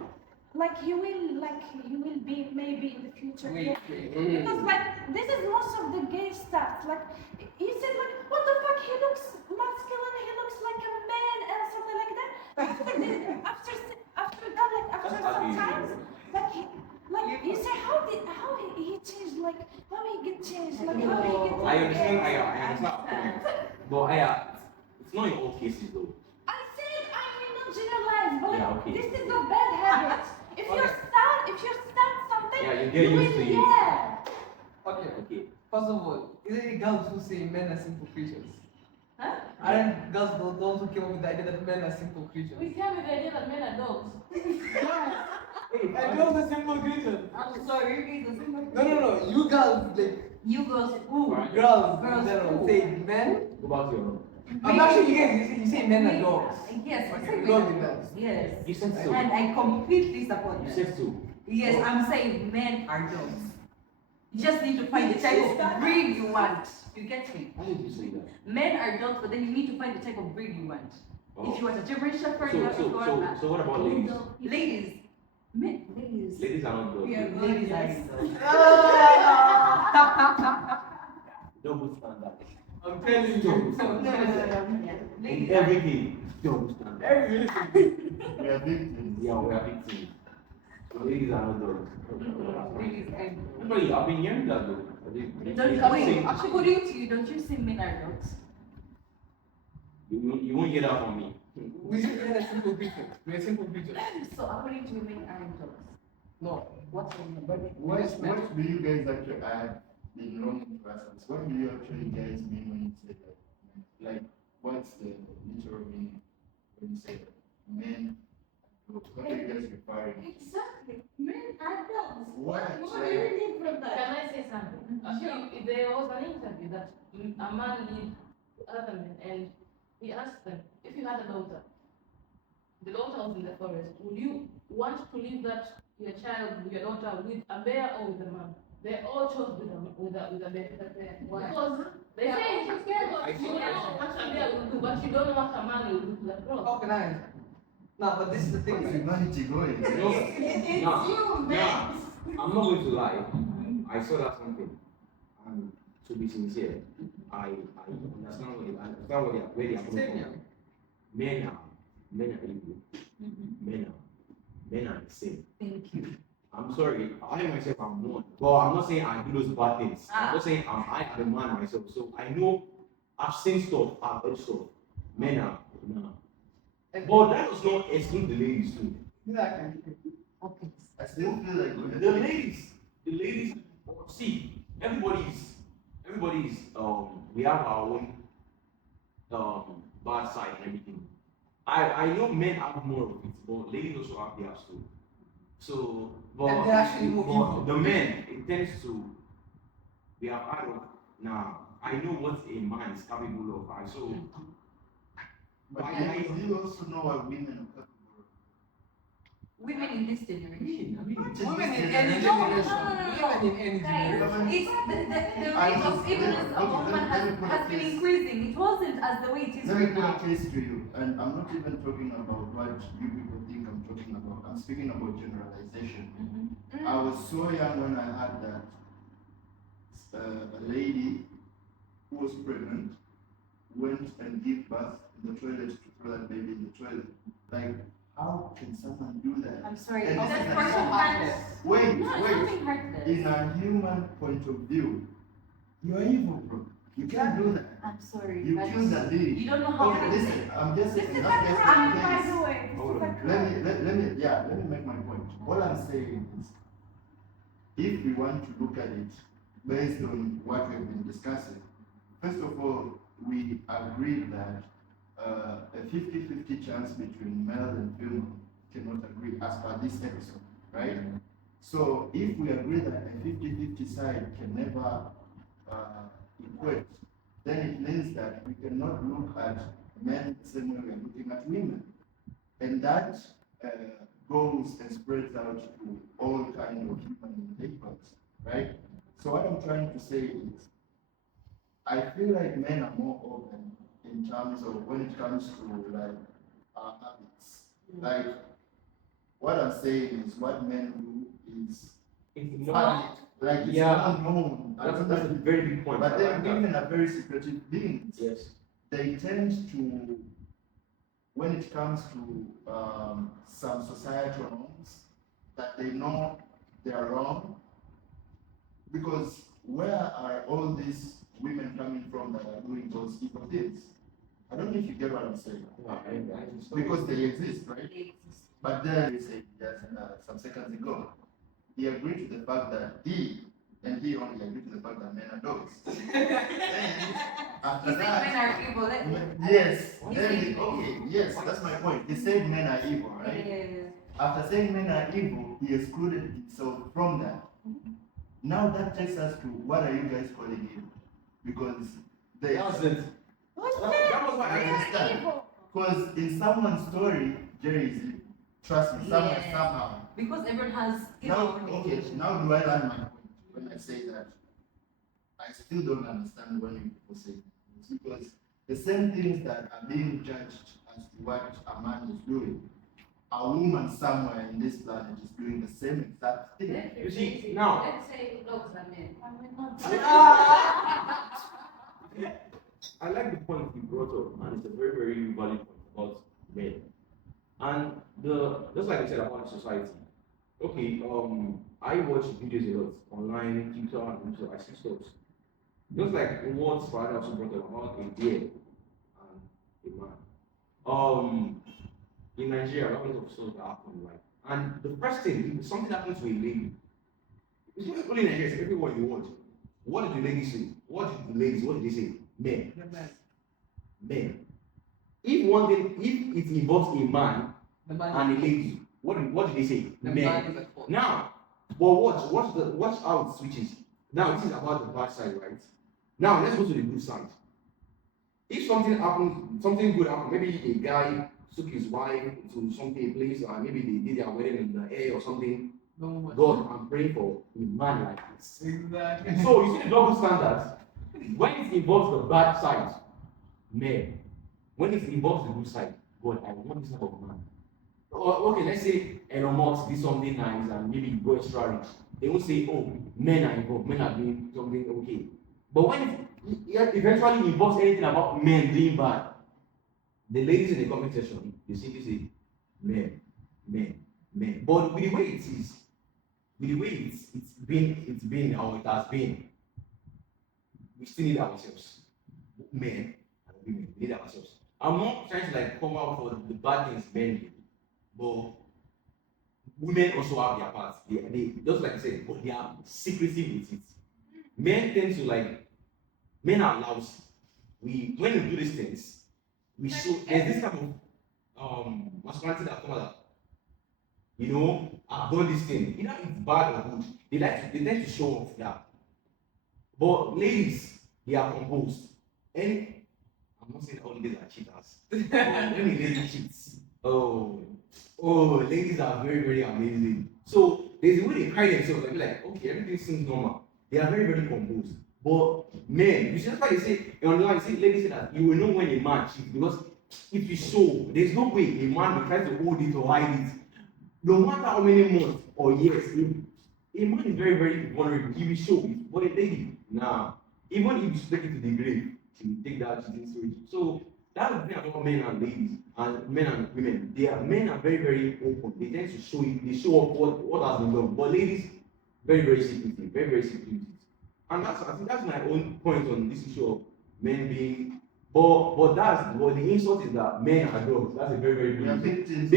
be maybe in the future. Wait, Yeah. Because like this is most of the gay stuff. Like he said like what the fuck, he looks masculine, he looks like a man and something like that. After that, like after some times, like you say how he changed, like how he get changed, like how he get I understand. gay. I understand. But it's not in all cases though. I said I will not generalize, but like, Yeah, okay. this is a bad habit. If you start something, Yeah, you get used to it. Yeah. Okay. First of all, is it girls who say men are simple creatures? Huh? Aren't girls the ones who came up with the idea that men are simple creatures? We came with the idea that men are dogs. And girls are simple creatures. I'm sorry, you guys are simple. No. You girls, like, You girls, who? girls, Girls in general, who? say men. Go back to your room. I'm actually, you say men are dogs. Yes, I Okay, say dog men in are that. dogs. Yes. You said so. And I completely support You that. said so. Yes, I'm saying men are dogs. You just need to find the type of breed you want. You get me? Why did you say that? Men are dogs, but then you need to find the type of breed you want. Oh. If you want a German Shepherd, you have to go on So what about ladies? ladies. Ladies. Ladies are not dogs. Yeah, ladies are dogs. Double standard. I'm telling you. In Ladies everything, double standard. Everything. We are victims. Yeah, we are victims. So ladies are not dogs. Ladies are Everybody, I've been hearing that though. according to you, don't you say men are dogs? You won't hear that from me. We say men are simple creatures. We are simple creatures. So according to you, men aren't dogs. No. What's wrong with But men? what do you guys actually add in wrong persons? What do you actually guys mean when you say that? Like, what's the literal meaning when you say that? Men, what are you guys referring? Exactly. Men are dogs. What? What do you need from Can that? I say something? There was an interview that a man did to other men, and he asked them, if you had a daughter, the daughter was in the forest, would you want to leave your daughter with a bear or with a man? They all chose with a bear. Why? Because they say you don't know what a bear will do, but you don't know what a man will do to that girl. How can I answer? No, but this is the thing. Where's Right? humanity going? No, I'm not going to lie. I saw that something, and to be sincere, I understand where they are coming Same from. here. Men are evil. Men are the same. Thank you. I'm sorry, I myself am one. But I'm not saying I do those bad things. Ah. I'm not saying I am a man myself. So I know I've seen stuff, I've heard stuff. Men are nah. But that does not exclude the ladies too. Exactly. Okay. I still feel like The ladies, see, everybody's, we have our own bad side and everything. I know men have more of it, but ladies also have theirs too. So, but, And they're actually more evil. the men, it tends to, we have adult. Now, I know what a man is capable of, right? So, But do you also know what women are capable of? women in this generation. Women in any No, generation. Women in any Guys, generation. it's the rate of ignorance of woman has been increasing. It wasn't as the way it is Let me right put a now. case to you, and I'm not even talking about what you people think I'm talking about. I'm speaking about generalization. I was so young when I had that a lady who was pregnant went and gave birth in the toilet to throw that baby in the toilet. Like, how can someone do that? I'm sorry. And That this is person so had Wait, no, wait. something heartless. In a human point of view, you're evil, bro. You can't do that. I'm sorry. You but killed that lady. You don't know how. Okay, listen, I'm just This is a that's just crime, the by case. the way. This Hold is a on. crime. Let me make my point. All I'm saying is, if we want to look at it based on what we've been discussing, first of all, we agreed that a 50-50 chance between male and female cannot agree as per this episode, right? So if we agree that a 50-50 side can never equate, then it means that we cannot look at men the same way we are looking at women. And that goes and spreads out to all kinds of human neighbors, right? So what I'm trying to say is, I feel like men are more open in terms of when it comes to like our habits. Like what I'm saying is what men do is It's valid. not. Like it's Yeah. not known. That's a very big point. But I then like that. women are very secretive beings. Yes. They tend to, when it comes to some societal norms, that they know they are wrong. Because where are all these women coming from that are doing those evil things? I don't know if you get what I'm saying. Because they exist, right? But then you said just some seconds ago, he agreed to the fact that he only agreed to the fact that men are dogs. And after He said that, men are evil. yes, He then said- okay, yes, that's my point. He said men are evil, right? After saying men are evil, he excluded himself from that. Now that takes us to what are you guys calling evil? Because they That was it. That was why I understand. Evil. Because in someone's story, Jerry is evil. Trust me, someone Yes. somehow. Because everyone has Now, okay, now do I land my point when I say that I still don't understand when you people say this, because the same things that are being judged as to what a man is doing, a woman somewhere in this planet is doing the same exact thing. You see, now- Let's say dogs are men. I like the point you brought up, and it's a very, very valid point about men. And just like I said about society. Okay, I watch videos a lot online, Twitter, and so I see stuff. Just like what Father also brought up about a bear and a man. In Nigeria, a lot of stuff that happen, right? And the first thing, if something happens to a lady, it's not only in Nigeria, it's everywhere you watch. What did the ladies say? What did they say? Men. Men. If it involves a man The man and a lady, what did they say? The Men. man is at fault. Now, but watch how it switches. Now this is about the bad side, right? Now let's go to the good side. If something happens, something good happens, maybe a guy took his wife to something a place, or maybe they did their wedding in the air or something. No, God, I'm praying for a man like this. Exactly. So you see the double standards. When it involves the bad side, men. When it involves the good side, God, I want this type of man. Or, okay, let's say Elon Musk did something nice and maybe go extra rich. They won't say, oh, men are involved, men are doing something okay. But when it eventually involves anything about men doing bad, the ladies in the comment section, they simply say, men, men, men. But with the way it is, with the way it's been or it has been, we still need ourselves. Men and women, we need ourselves. I'm not trying to like come out for the bad things men do, but women also have their parts. They just like I said, but they are secretive with it. Men tend to like, men are lousy. When we do these things, we show there's this kind of masculinity that comes out. You know, I've done this thing. Either it's bad or good. They tend to show off that. But ladies, they are composed. And I'm not saying all ladies are cheaters. When a lady cheats, oh, Oh, ladies are very, very amazing. So there's a way they carry themselves. They be like, okay, everything seems normal. They are very, very composed. But men, you see, that's why they say online, see, ladies say that you will know when a man cheats because if you show, there's no way a man will try to hold it or hide it. No matter how many months or years, a man is very, very vulnerable. He will show it. But a lady, nah. Even if you take it to the grave, she will take that cheating story. So that's the thing about men and ladies and men and women. Men are very, very open. They tend to show you, they show off what has been done. But ladies, very, very secretive, very, very secretive. And I think that's my own point on this issue of men being but the insult is that men are dogs. That's a very, very We are big victims.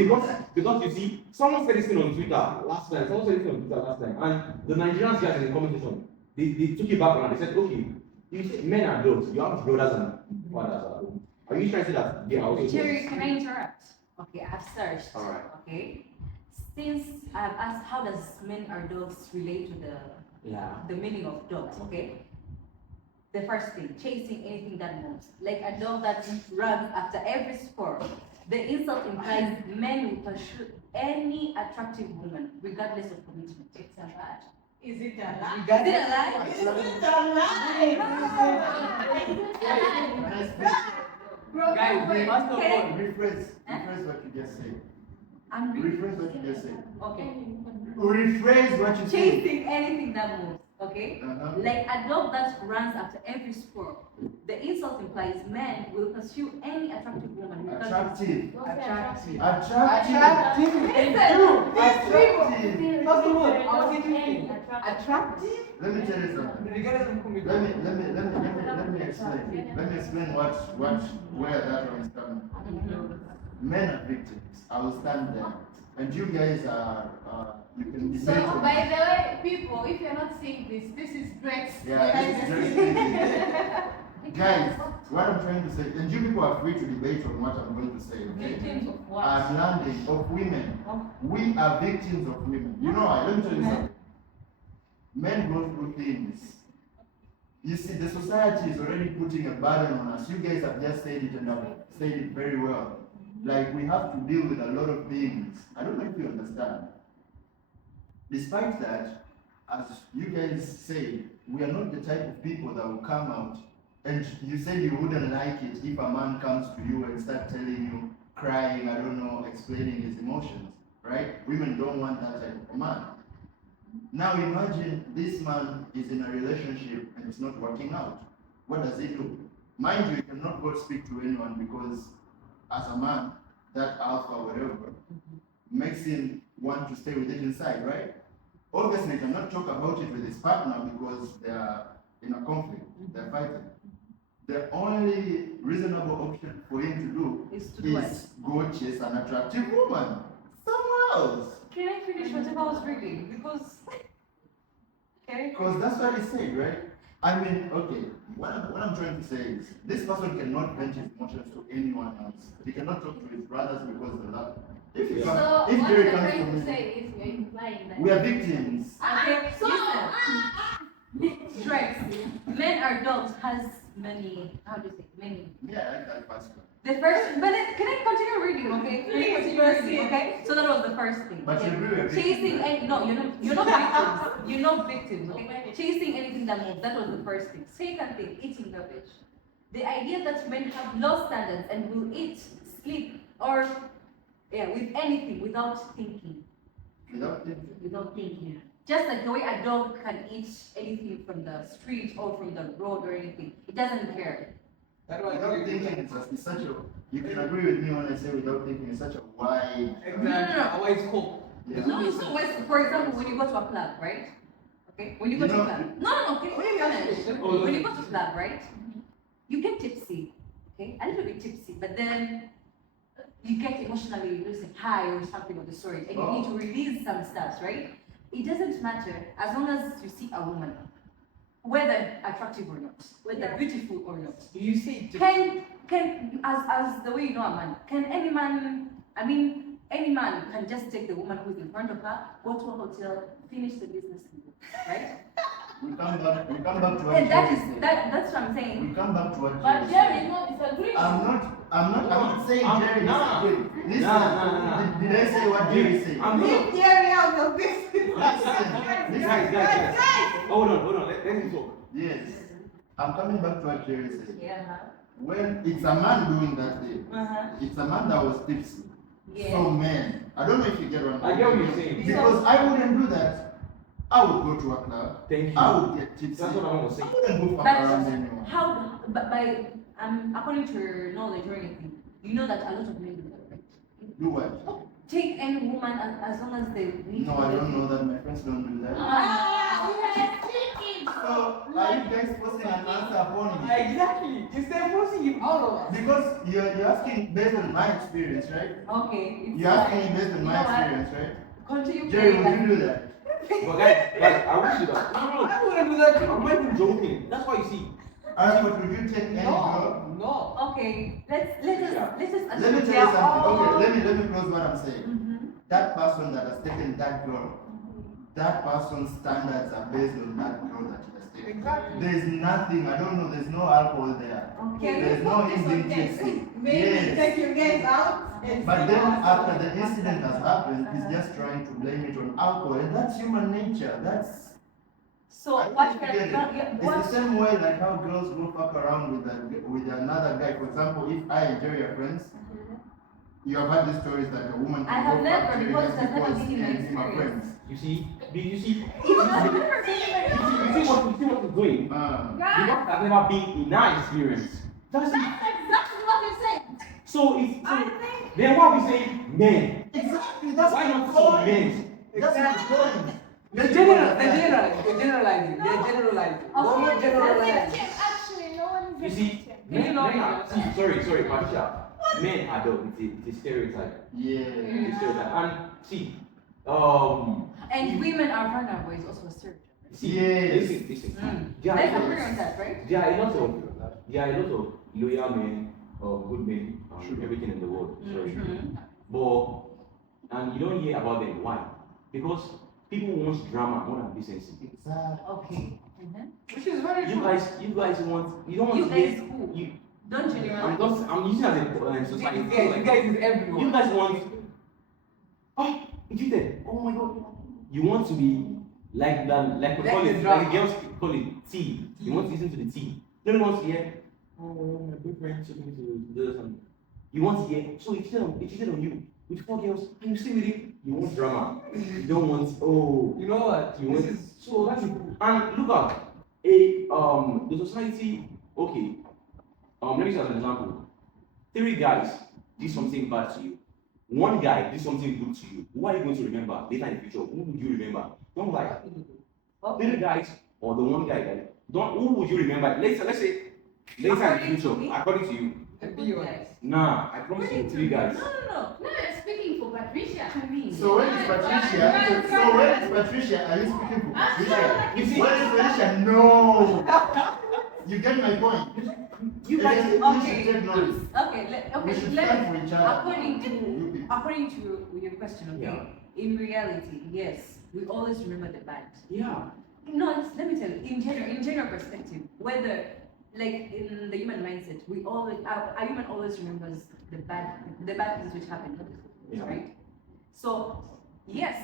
because you see, someone said this thing on Twitter last time. Someone said this thing on Twitter last time, and the Nigerians guys in the comment section, they took it back and they said, okay, you say men are dogs, you have brothers and fathers at home. Are you trying to say that they are also Jerry, dogs? can I interrupt? Okay, I've searched. Alright. Okay. Since I've asked how does men are dogs relate to the meaning of dogs, okay? The first thing, chasing anything that moves. Like a dog that runs after every score. The insult implies men will pursue any attractive woman, regardless of commitment. It's a lie. Is it a lie? Is it a lie? Is it a lie? Guys, we must not Okay. Rephrase what you just said. I'm Rephrase what you just said. Okay. Rephrase what you said. Chasing anything that moves, okay? Uh-huh. Like a dog that runs after every squirrel. The insult implies men will pursue any attractive woman. Attractive. Attractive. Attractive. Attractive. First of all, I was thinking Attractive? Let me tell you something. regardless of commitment. Let me explain. Let me explain where that one is coming from. Men are victims. I will stand there. And you guys you can So, debate on by it. the way, people, if you're not seeing this is Drex. Yeah, this is just guys, what I'm trying to say, and you people are free to debate on what I'm going to say, okay? Victims of what? I'm landing of women. We are victims of women. You know why? Let me tell you something. Men go through things. You see, the society is already putting a burden on us. You guys have just said it and have said it very well. Like, we have to deal with a lot of things. I don't know if you understand. Despite that, as you guys say, we are not the type of people that will come out and you said you wouldn't like it if a man comes to you and start telling you, crying, I don't know, explaining his emotions, right? Women don't want that type of man. Now imagine this man is in a relationship and it's not working out. What does he do? Mind you, he cannot go speak to anyone because as a man, that alpha, whatever, makes him want to stay with it inside, right? Obviously, he cannot talk about it with his partner because they are in a conflict, they're fighting. The only reasonable option for him to do Is to do is go chase an attractive woman somewhere else. Can I finish whatever I was reading? Because. Okay. Because that's what he said, right? I mean, okay, what I'm trying to say is, this person cannot vent his emotions to anyone else. He cannot talk to his brothers because they love him. If he So, comes, what if Jerry you're comes trying to to me, say is you're implying that. we are victims. Okay, So, listen. Drex, men are dogs has many, how do you say, many. Yeah, I like that pastor. The first, but can I continue reading, okay? Can I Please, continue reading, okay? So that was the first thing. But okay? you agree with Chasing, victims, right? no, you're not victims. You're not victims, okay? Chasing anything that moves, that was the first thing. Second thing, eating garbage. The idea that men have low standards and will eat, sleep, or with anything without thinking. Without thinking. Without thinking. Just like the way a dog can eat anything from the street or from the road or anything. It doesn't care. That's why Without thinking is such a, you can agree with me when I say without thinking is such a wide. exactly No. how it's called. Yeah. No, so for example, when you go to a club, right? Okay, when you go You to know- a club. No, can you finish? Oh, When you go to a club, right? You get tipsy, okay? A little bit tipsy, but then you get emotionally high or something of the sort, and you need to release some stuff, right? It doesn't matter as long as you see a woman, whether attractive or not, whether beautiful or not. You say Can as the way you know a man, can any man, I mean, any man can just take the woman who's in front of her, go to a hotel, finish the business, and go, right? We come back to what And that Jerry is said. that's what I'm saying. We come back to what But Jerry Jerry said. is not disagreeing. I'm not saying Jerry Nah. is good. Listen, Nah. Did I say what Jerry said? I'm Leave not. Jerry out of this. Guys. Hold on. Let him talk. Yes. I'm coming back to what Jerry said. Yeah. When it's a man doing that thing, it's a man that was tipsy. Yeah. So man, I don't know if you get what I get what you're saying. Because I wouldn't do that. I would go to a club. Thank you. I would get tipsy. That's what I want to say. I wouldn't go fuck But around anyone. how? But by according to your knowledge or anything, you know that a lot of men do that, right? Do what? Take any woman as long as they need. No, I don't know that. My friends don't do that. So, are you guys forcing an answer upon me? Exactly. Instead of forcing him out of us. Because you're asking based on my experience, right? Okay. It's You're asking me based on You my know what? experience, right? Continue Jerry, playing would that. you do that? But guys, I wish you that. No. I wouldn't do that too. I'm not even joking. That's why you see. But would you take any girl? No. Okay. Let's just Let me tell assume they you are something. all- Okay, let me close what I'm saying. Mhm. That person that has taken that girl, that person's standards are based on that girl that he has taken. Exactly. There's nothing, I don't know, there's no alcohol there. Okay. There's no him being tipsy. Maybe take Yes. your guys out and But see then what after happens. the incident has happened, he's just trying to blame it on alcohol. And that's human nature. That's So I what don't can get it. It's what? the same way like how girls go fuck around with another guy. For example, if I and Jerry are friends, you have had these stories that a woman I can have go never, fuck Jerry because just it has never because been he in my and him are experience. friends. You see? You see I've never been in my what he's doing? Guys, Because has never been in our experience. That's exactly what you said. so it's I think then what we say men. Exactly, that's Why my not so point. men? That's my point. They're generalizing. They're generalizing. Don't no one is a generalize. victim. Actually, no one is a You see, victim. men are sorry, Patricia. Men are it's a stereotype. Yeah. It's a stereotype. And see, and women are vulnerable is also a stereotype. see, Yes. listen. Let's agree on that, right? There are a lot of loyal men, good men, everything in the world. Sorry. Mhm. But and you don't hear about them. Why? Because people want drama more than decency. Exactly. Okay. Mhm. Which is very You true. guys want you don't want You to guys hear who? you. Don't generalize. I'm using as a society. You guys is everyone. You guys want. Oh, you did that. Oh my god. You want to be like that, like we Like call the it, drama. like the girls call it tea. You want to listen to the tea. No one wants to hear. Oh, my boyfriend took me to this and you want to hear. So it cheated on you with 4 girls, and you stay with it. You want drama. You don't want. Oh, You know what? you want. This is So that's it. And look at the society. Okay. Let me use as an example. 3 guys did something bad to you. 1 guy did something good to you. Who are you going to remember later in the future? Who would you remember? Don't lie. 3 guys or the 1 guy that who would you remember? Let's say later in the According to future, me? according to you. be honest. Nah, I promise you 3 guys. No. No, you're speaking for Patricia. To me. So when is Patricia? So when is Patricia? Are you speaking for Patricia? You see, When is Patricia? No. You get my point. you guys. We should Okay. take notice. We should Let stand for each other. according to your question, okay? Yeah. In reality, yes, we always remember the bad. Yeah. No, let me tell you, in general perspective, whether like in the human mindset, we always our human always remembers the bad things which happen, Yeah. right? So yes,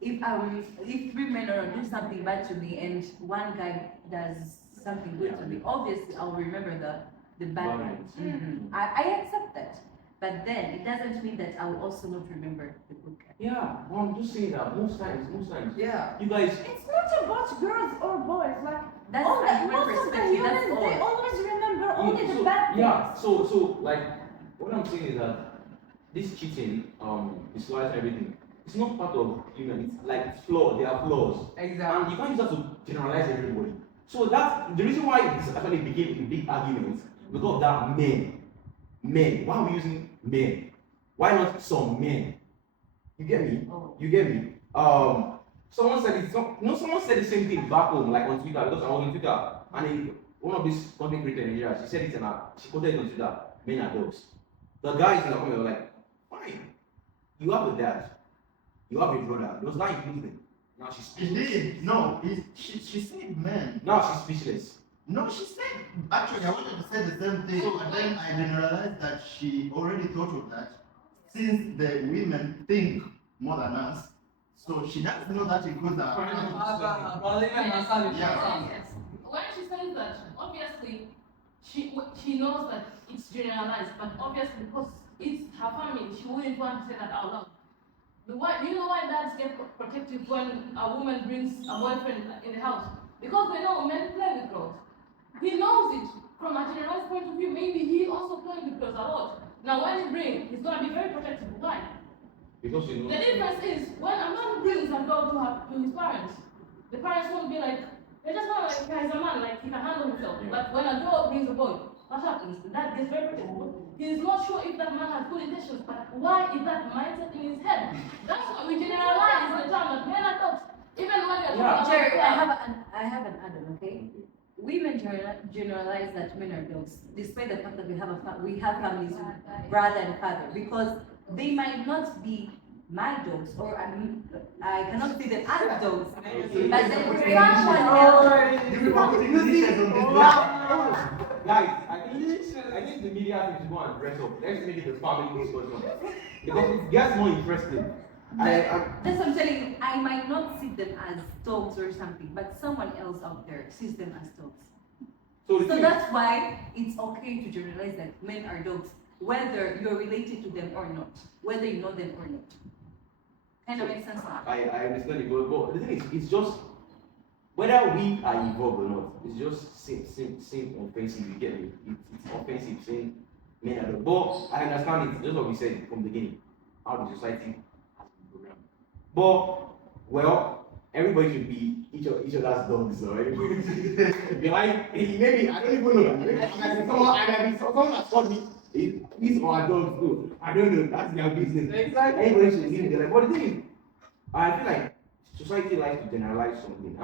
if 3 men do something bad to me and 1 guy does something good to me, obviously I'll remember the bad Bad one. ones. Mhm. I accept that, but then it doesn't mean that I will also not remember the good guy. Yeah. Well, I'm just saying that most times. Yeah. You guys. It's not about girls or boys. Like That's all a the, human most of the perspective, that's humans, they all. always remember only the so, bad things. yeah, so like what I'm saying is that this cheating, disguise everything, it's not part of human, it's like it's flawed, there are flaws. Exactly. And you can't use that to generalize everybody. So that's the reason why this actually became a big argument because of that men. Why are we using men? Why not some men? You get me? Oh. You get me? Someone said someone said the same thing back home, like on Twitter, because I was on Twitter, and one of these content creators in Nigeria, she said it she quoted it on Twitter, men are dogs. The guys in the comment were like, fine, you have a dad, you have a brother, does that include them? Now she's She speechless. did. No, she said men. Now she's speechless. No, she said. Actually, I wanted to say the same thing, but then I generalized that she already thought of that. Since the women think more than us, so she doesn't know that includes her. Brother, even her son is Yeah. Yes. When she says that, obviously, she knows that it's generalized, but obviously because it's her family, she wouldn't want to say that out loud. Do you know why dads get protective when a woman brings a boyfriend in the house? Because they know men play with girls. He knows it from a generalized point of view. Maybe he also plays with girls a lot. Now, when he brings, he's going to be very protective. Why? Because you know. The difference is when a man brings a girl to his parents, the parents won't be like, they just want like he's a man, like he can handle himself. Yeah. But when a girl brings a boy, what happens? That gets very protective. He is not sure if that man has good intentions, but why is that mindset in his head? That's why we generalize the term that men are dogs. Even when you're talking about Jerry, love. I have an add-on, okay? Women generalize that men are dogs, despite the fact that we have families with brother and father, because they might not be my dogs, or I cannot see them as dogs, but then someone else. You people putting dishes on this block. Guys, I think the media has to go and dress up. Let's make it a family discussion. Because it gets more interesting. That's what I'm telling you. I might not see them as dogs or something, but someone else out there sees them as dogs. So So that's why it's okay to generalize that men are dogs, whether you're related to them or not, whether you know them or not. Kind of makes sense now. I understand it, but the thing is, it's just whether we are involved or not, it's just same offensive. You get me? It's offensive saying men are dogs. But I understand it. Just what we said from the beginning, how the society has been programmed. But well, everybody should be each other's dogs, so everybody like maybe I don't even know. Maybe I might be someone has called me. These are our dogs too. I don't know. That's their business. Exactly. Everybody should live their life. But the thing is, I feel like society likes to generalize something,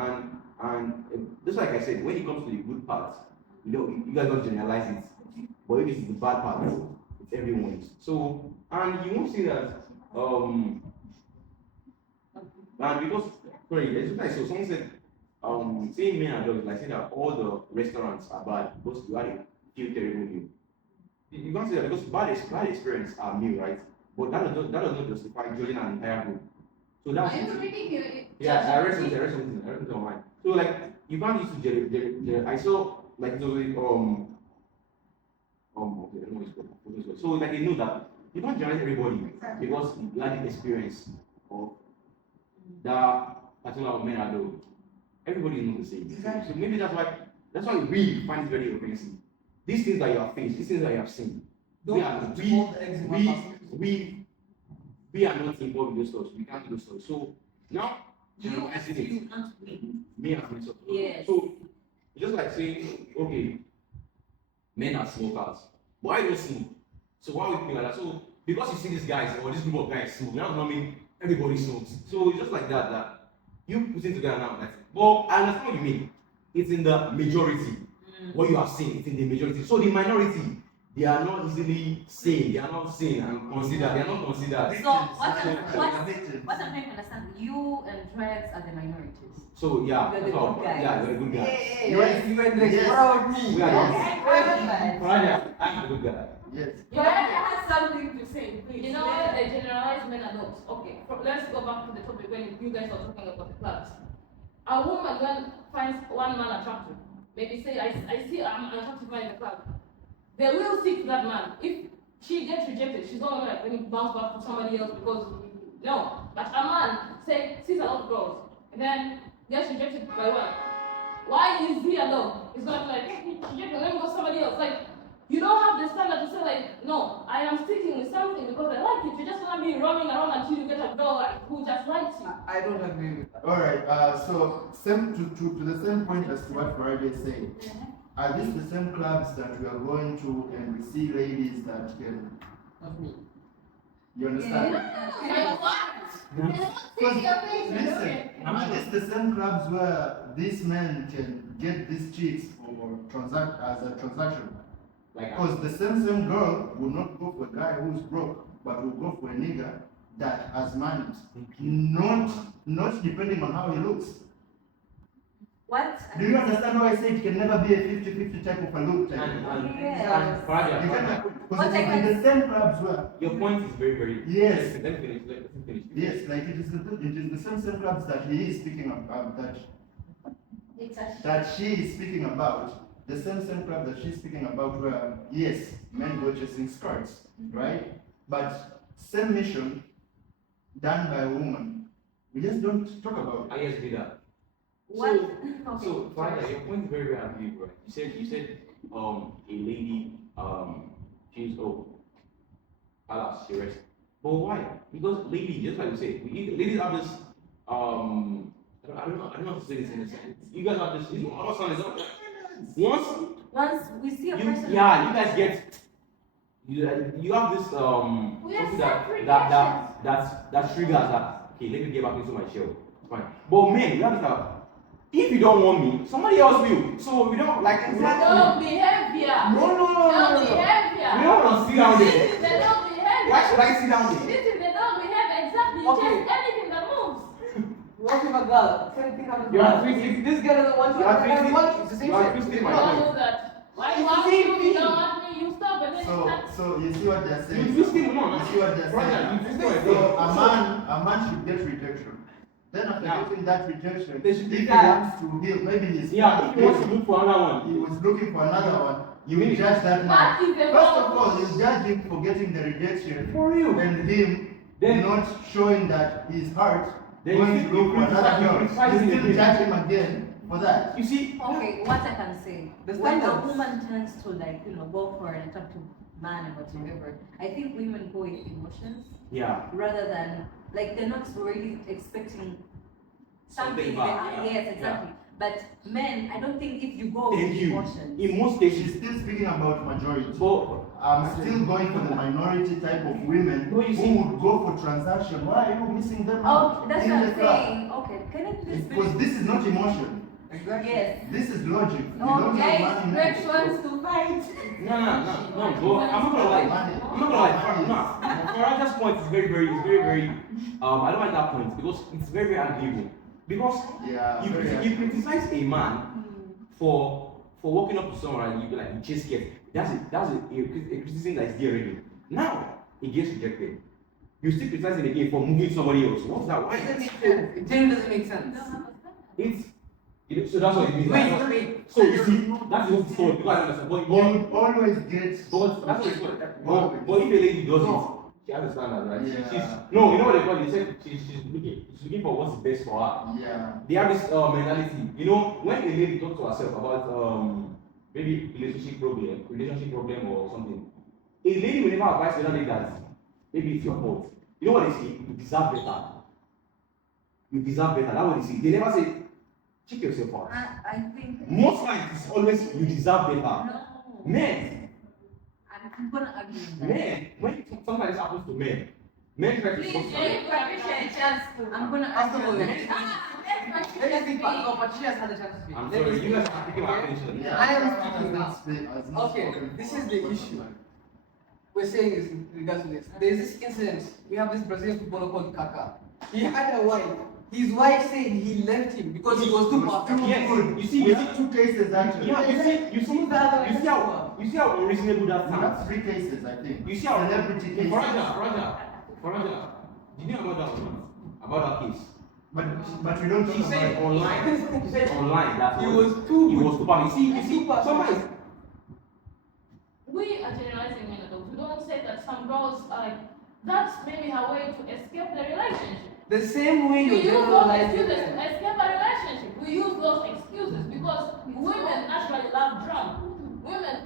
and just like I said, when it comes to the good parts, you guys don't generalize it. But if it's the bad part, it's everyone's. So, and you won't see that. And because sorry, it's just like so someone said, saying men are dogs, like saying that all the restaurants are bad because you had a few terrible meal. You can't say that because bad experience are meal, right? But that does not justify judging an entire group. So that's Are you reading it? yeah, I read something online. So like you can't use to I saw like it was okay, I don't know what it's called. So like they know that you can't generalize everybody because you had the experience of that particular men are doing. Everybody is not the same. Exactly. So maybe that's why we find it very offensive. These things that you have faced, these things that you have seen, we are not involved in those stores. We can't do those stores. So now generalizing it. Me and myself. Yes. So it's just like saying, okay, men are smokers. But I don't smoke. So why would you think like that? So because you see these guys or this group of guys smoke, that does not mean everybody smokes. So it's just like that you put it together now. Like, but I understand what you mean. It's in the majority. What you have seen, it's in the majority. So the minority, they are not easily seen. They are not seen and considered. They are not considered. So what I'm Victims. trying to understand, you and Drex are the minorities. So yeah, You're the that's how. good guy. Yeah, you're a good guy. You and Rex, Yes. proud me. We are not. Yes. Right, I'm a good guy. Yes. Your has something to say, please. You know what? They generalize men and dogs. Okay, let's go back to the topic when you guys are talking about the clubs. A woman when finds one man attractive, maybe say I see an attractive man in the club, they will seek that man. If she gets rejected, she's not gonna like let me bounce back to somebody else because no. But a man sees a lot of girls and then gets rejected by one. Why is he alone? He's gonna be like, rejected, let me go to somebody else. Like you don't have the standard to say like, no, I am sticking with something because I like it. You just wanna be roaming around until you get a girl like, who just likes you. I don't agree with that. All right. So same to the same point as to what Friday said. Are these the same clubs that we are going to and we see ladies that can? Not me. You understand? Because listen, are these the same clubs where these men can get these chicks or transact as a transaction? Like Because the same girl will not go for a guy who's broke, but will go for a nigger that as man, not depending on how he looks. What? Do you understand why I say it can never be a 50-50 type of a look type? Yes. Faraja, You Faraja, can't, because it's in the same clubs where, your point is very, very. Yes. Let me finish. Let me finish. yes, like it is the same clubs that he is speaking about, that she is speaking about, the same club that she's speaking about where, yes, men go chasing skirts, right? But same mission done by a woman, we just don't talk about it. I just did that. What? Okay. So, Faraja, your point is very, very ambiguous, right? You said, a lady, she's alas, she rests. But why? Because ladies, just like you say, ladies have this, I don't know how to say this in a sense. You guys have this, Once we see a person. you guys get, you have this, We have something separate that triggers that, okay, let me get back into my shell. Fine. But men, we have this that, if you don't want me, somebody else will. So we don't like Don't behavior. No. Don't behavior. We don't want to sit down This there. is the dog behavior. Why should I sit down there? This is the dog behavior. Exactly. You Okay. chase anything that moves. What if a girl? Same thing happens. You are to twisting- if this girl doesn't want you, you are I don't twisting- want you. It's the same you are shit. twisting my No. point. Don't do that. Why It's you want the same me? thing. You don't want me. You stop and then you start. So you see what they're saying? You twisting him on. You see what they're Brother, saying? you twisting my So point. a man should get rejection. Then after Yeah. getting that rejection, They should if be he that. wants to heal, maybe he's Yeah, if you want to look for another one. he was looking for another one, you will Really? judge that man. That is the First of problem. all, you judge him for getting the rejection For real. and him Then- not showing that his heart Then going you to look for another criticize- you girl. criticize You him still again. judge him again for that. You see? Okay, what I can say, The when a standards. woman tends to go for an attractive man and whatsoever, I think women go with emotions Yeah. rather than, they're not really expecting something. back, yeah. Yes, exactly. But men, I don't think if you go Thank with you. emotions. In most She's cases, still speaking about majority. but I'm still going for the minority type of women No, you who see- would go for transaction. Why are you missing them Oh, out that's in what the I'm club? saying. Okay, can I please Because finish? this is not emotion. Exactly. Yes. This is logic. You Oh, don't guys, have money Rex now. wants to fight. no, bro. I'm not gonna lie. I'm not gonna lie. No, Faraja's point is very. I don't like that point because it's very, very arguable. Because Yeah, you, very you criticize a man for walking up to someone and you be like, you chase get. That's a criticism that is there already. Now it gets rejected. You still criticize it again for moving somebody else. What's that? Why It is doesn't that? make sense. It genuinely doesn't make sense. It's so that's what it means. Wait. So you see, that's what it's called. Because I understand. You would always get. But that's what it's called. But if a lady does it, she has a standard, right? Yeah. She's no, you know what they call it? They said she's looking for what's best for her. Yeah. They have this mentality. You know, when a lady talks to herself about maybe relationship problem or something, a lady will never advise another lady that maybe it's your fault. You know what they say? You deserve better. You deserve better. That's what they say. They never say check yourself out. I think. Most times it's always you deserve better. No. Men, I'm gonna argue with that. men, when sometimes this happens to men try to Please, force give Patricia a chance to. I'm gonna First of argue all, with let me that. let me speak back up, but she has had a chance to speak. I'm Let me sorry, you speak. guys are taking my Okay? attention. Yeah. I am Has speaking not now. has not Okay, spoken this for is the one issue. man. We're saying this in regards to this. There's this incident. We have this Brazilian footballer called Kaká. He had a wife. His wife said he left him because he was too perfect. Yes, you see, We have 2 cases actually. yeah, you see how unreasonable that We have sounds. 3 cases, I think. You see how Celebrity cases. Faraja, did you know about that one? About that case? But we don't talk She said about online. She said online that He was too he good. was too bad. You see, sometimes We are generalizing men adults. We don't say that some girls are like, that's maybe her way to escape the relationship. The same way We you use those generalize excuses it. to escape a relationship. We use those excuses because women naturally love drama. Women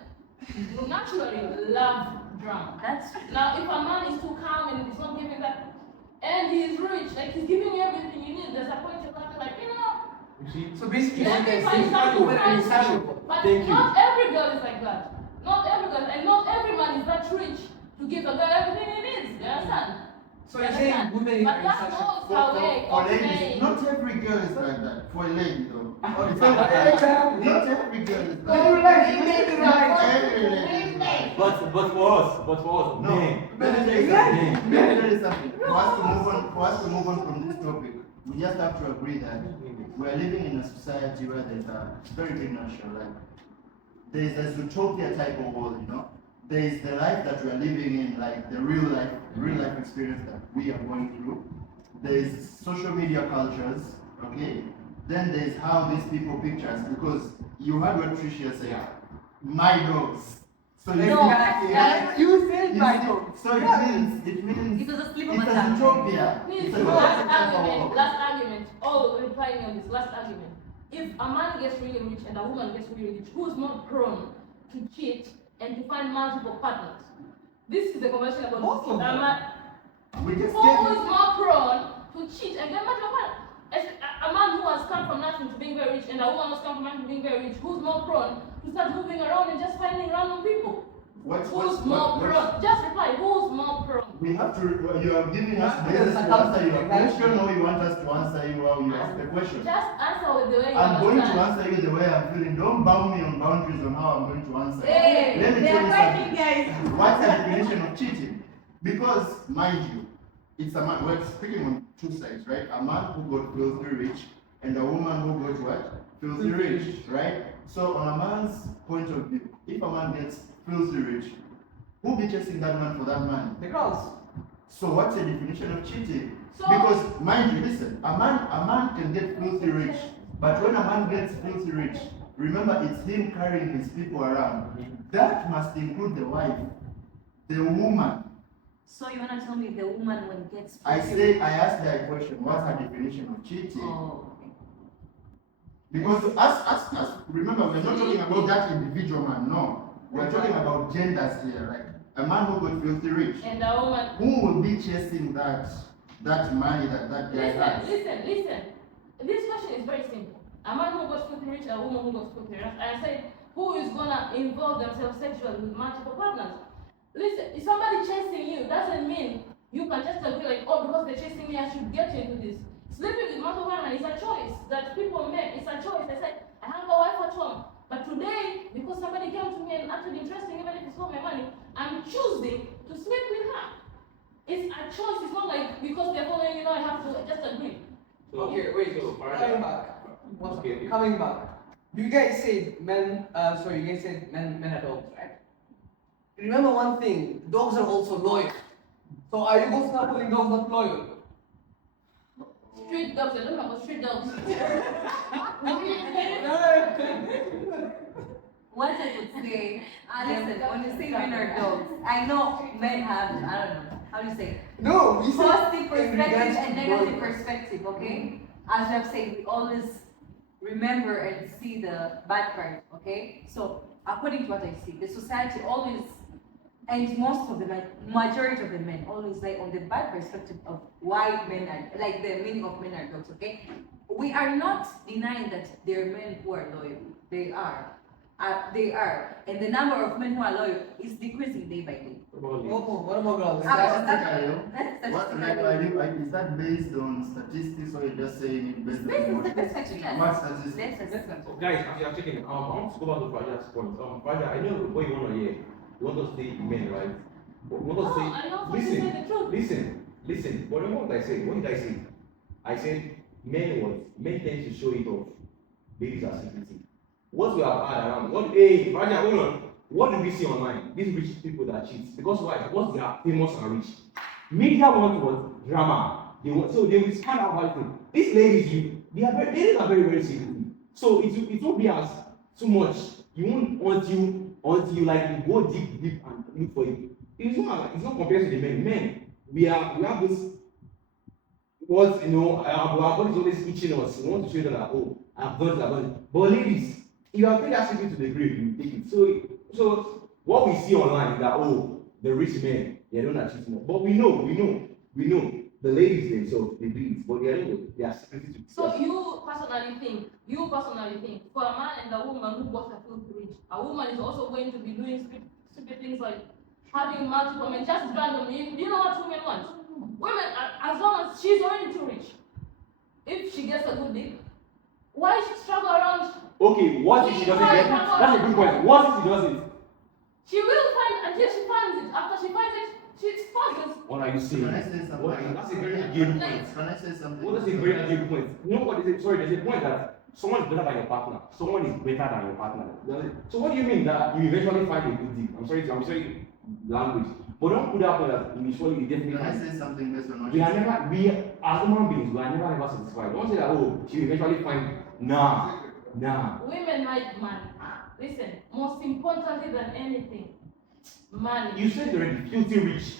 naturally love drama. That's Now, if a man is too calm and he's not giving that, and he's rich, like he's giving you everything you need, there's a point you're gonna be like, you see, So basically, let what me they're find saying something women are to find insatiable. But Thank you. not every girl is like that. Not every girl, and not every man is that rich to give a girl everything he needs. You understand? So you're saying women But are that's insatiable. not her way for of ladies. saying. Not every girl is like that. For a lady though. Exactly. Not every girl is like But you that. like, you may be right. Every lady is But for us, No, men. let me tell you something. Let me tell you something. For us to move on from this topic, we just have to agree that we are living in a society where there's a very big nation. Like there's this utopia type of world, you know. There is the life that we are living in, like the real life experience that we are going through. There is social media cultures, okay. Then there's how these people picture us, because you heard what Tricia said. My dogs. So you You said my dog. So it means It was a slip of it's a a tongue. utopia. Please, It's a last argument. Oh, replying on this last argument. If a man gets really rich and a woman gets really rich, who's more prone to cheat and to find multiple partners? This is the conversation about Both of them. We just who get is more prone to cheat and get multiple partners? A man who has come from nothing to being very rich and a woman who has come from nothing to being very rich, who's more prone to start moving around and just finding random people? Who's more prone? Just reply, who's more prone? we have to. You are giving us basis to answer your question, or you want us to answer you how you ask the question? Just answer with the way you I'm going to understand. answer you the way I'm feeling. Don't bound me on boundaries on how I'm going to answer. Hey, Let me they tell are you fighting, something. guys. What's the definition of cheating? Because, mind you, it's a man. We're speaking on two sides, right? A man who got filthy rich and a woman who got what? Filthy rich, right? So, on a man's point of view, if a man gets filthy rich, who be chasing that man for that money? The girls. So, what's the definition of cheating? So- Because, mind you, listen, a man can get filthy rich, but when a man gets filthy rich, remember it's him carrying his people around. That must include the wife, the woman. So you wanna tell me the woman when gets I asked that question, what's her definition of cheating? Oh, okay. Because us, remember, we're not talking about that individual man, no. We're talking about genders here, like a man who got filthy rich. And a woman. Who will be chasing that money that guy has? Listen. This question is very simple. A man who got filthy rich, a woman who got filthy rich. I said, who is gonna involve themselves sexually with multiple partners? Listen, if somebody chasing you doesn't mean you can just agree like, oh, because they're chasing me, I should get into this. Sleeping with multiple partners is a choice that people make. It's a choice. They said, I have a wife at home. But today, because somebody came to me and acted interesting, even if it's for my money, I'm choosing to sleep with her. It's a choice. It's not like because they're following you, know, I have to just agree. Okay, wait. So, Coming back. Okay. Coming back. You guys said men. You guys said men are dogs, right? Remember one thing. Dogs are also loyal. So are you going to start calling dogs not loyal? Street dogs, I don't know about street dogs. What I would say, listen, when you say men are dogs, I know men have, I don't know, how do you say? No, we said Positive in perspective regards and to negative dogs. perspective, okay? As I've said, we always remember and see the bad part, okay? So, according to what I see, the society always, and most of the men, majority of the men always lie on the bad perspective of why men are, like the meaning of men are dogs, okay? We are not denying that there are men who are loyal. They are. They are. And the number of men who are loyal is decreasing day by day. What about girls? Is that based on statistics, or you're just saying it based This is on the what? perspective, yes. What statistics? This is- So guys, as you are checking, I want to go back to Faja's point. Faja, I know what you want to hear. You want to say men, right? But you want to No, I also say, say the truth. listen. But remember what I said? What did I say? I said men tend to show it off. Ladies are secretive. What we have had around, Faja, hold on. What do we see online? These rich people that cheat. Because why? Because they are famous and rich. Media want what? Drama. They want, so they will scan out everything. These ladies, ladies are very, very secretive. So it won't be as too much. You won't until you like you go deep and look for it. It's not compared to the men. Men, we have this what our body is always itching us. We want to show them that I've done it. But ladies, you have taken that secret to the grave, you take it. So what we see online is that the rich men, they don't achieve more. But we know the ladies themselves, they do it, but they are secretive to So you personally think, for a man and a woman who both are filthy rich, a woman is also going to be doing stupid things like having multiple men, just randomly. Do you know what women want? Women, as long as she's already too rich, if she gets a good deal, why she struggle around? Okay, what if she doesn't get it? That's a good point. What if she does it? She will find until she finds it. After she finds it, she struggles. What are you saying? Can I say something? That's a very good point. Can I say something? What is a very good point? You know what is it? Sorry, there's a point that someone is better than your partner. Someone is better than your partner. So what do you mean that you eventually find a good deal? I'm sorry, language. But don't put that point that you surely definitely Can I find. say something based on what We you are said? never, we as human beings, we are never ever satisfied. Don't say that, oh, she will eventually find. Nah. Women like money. Listen, most importantly than anything, money. You said already, filthy rich.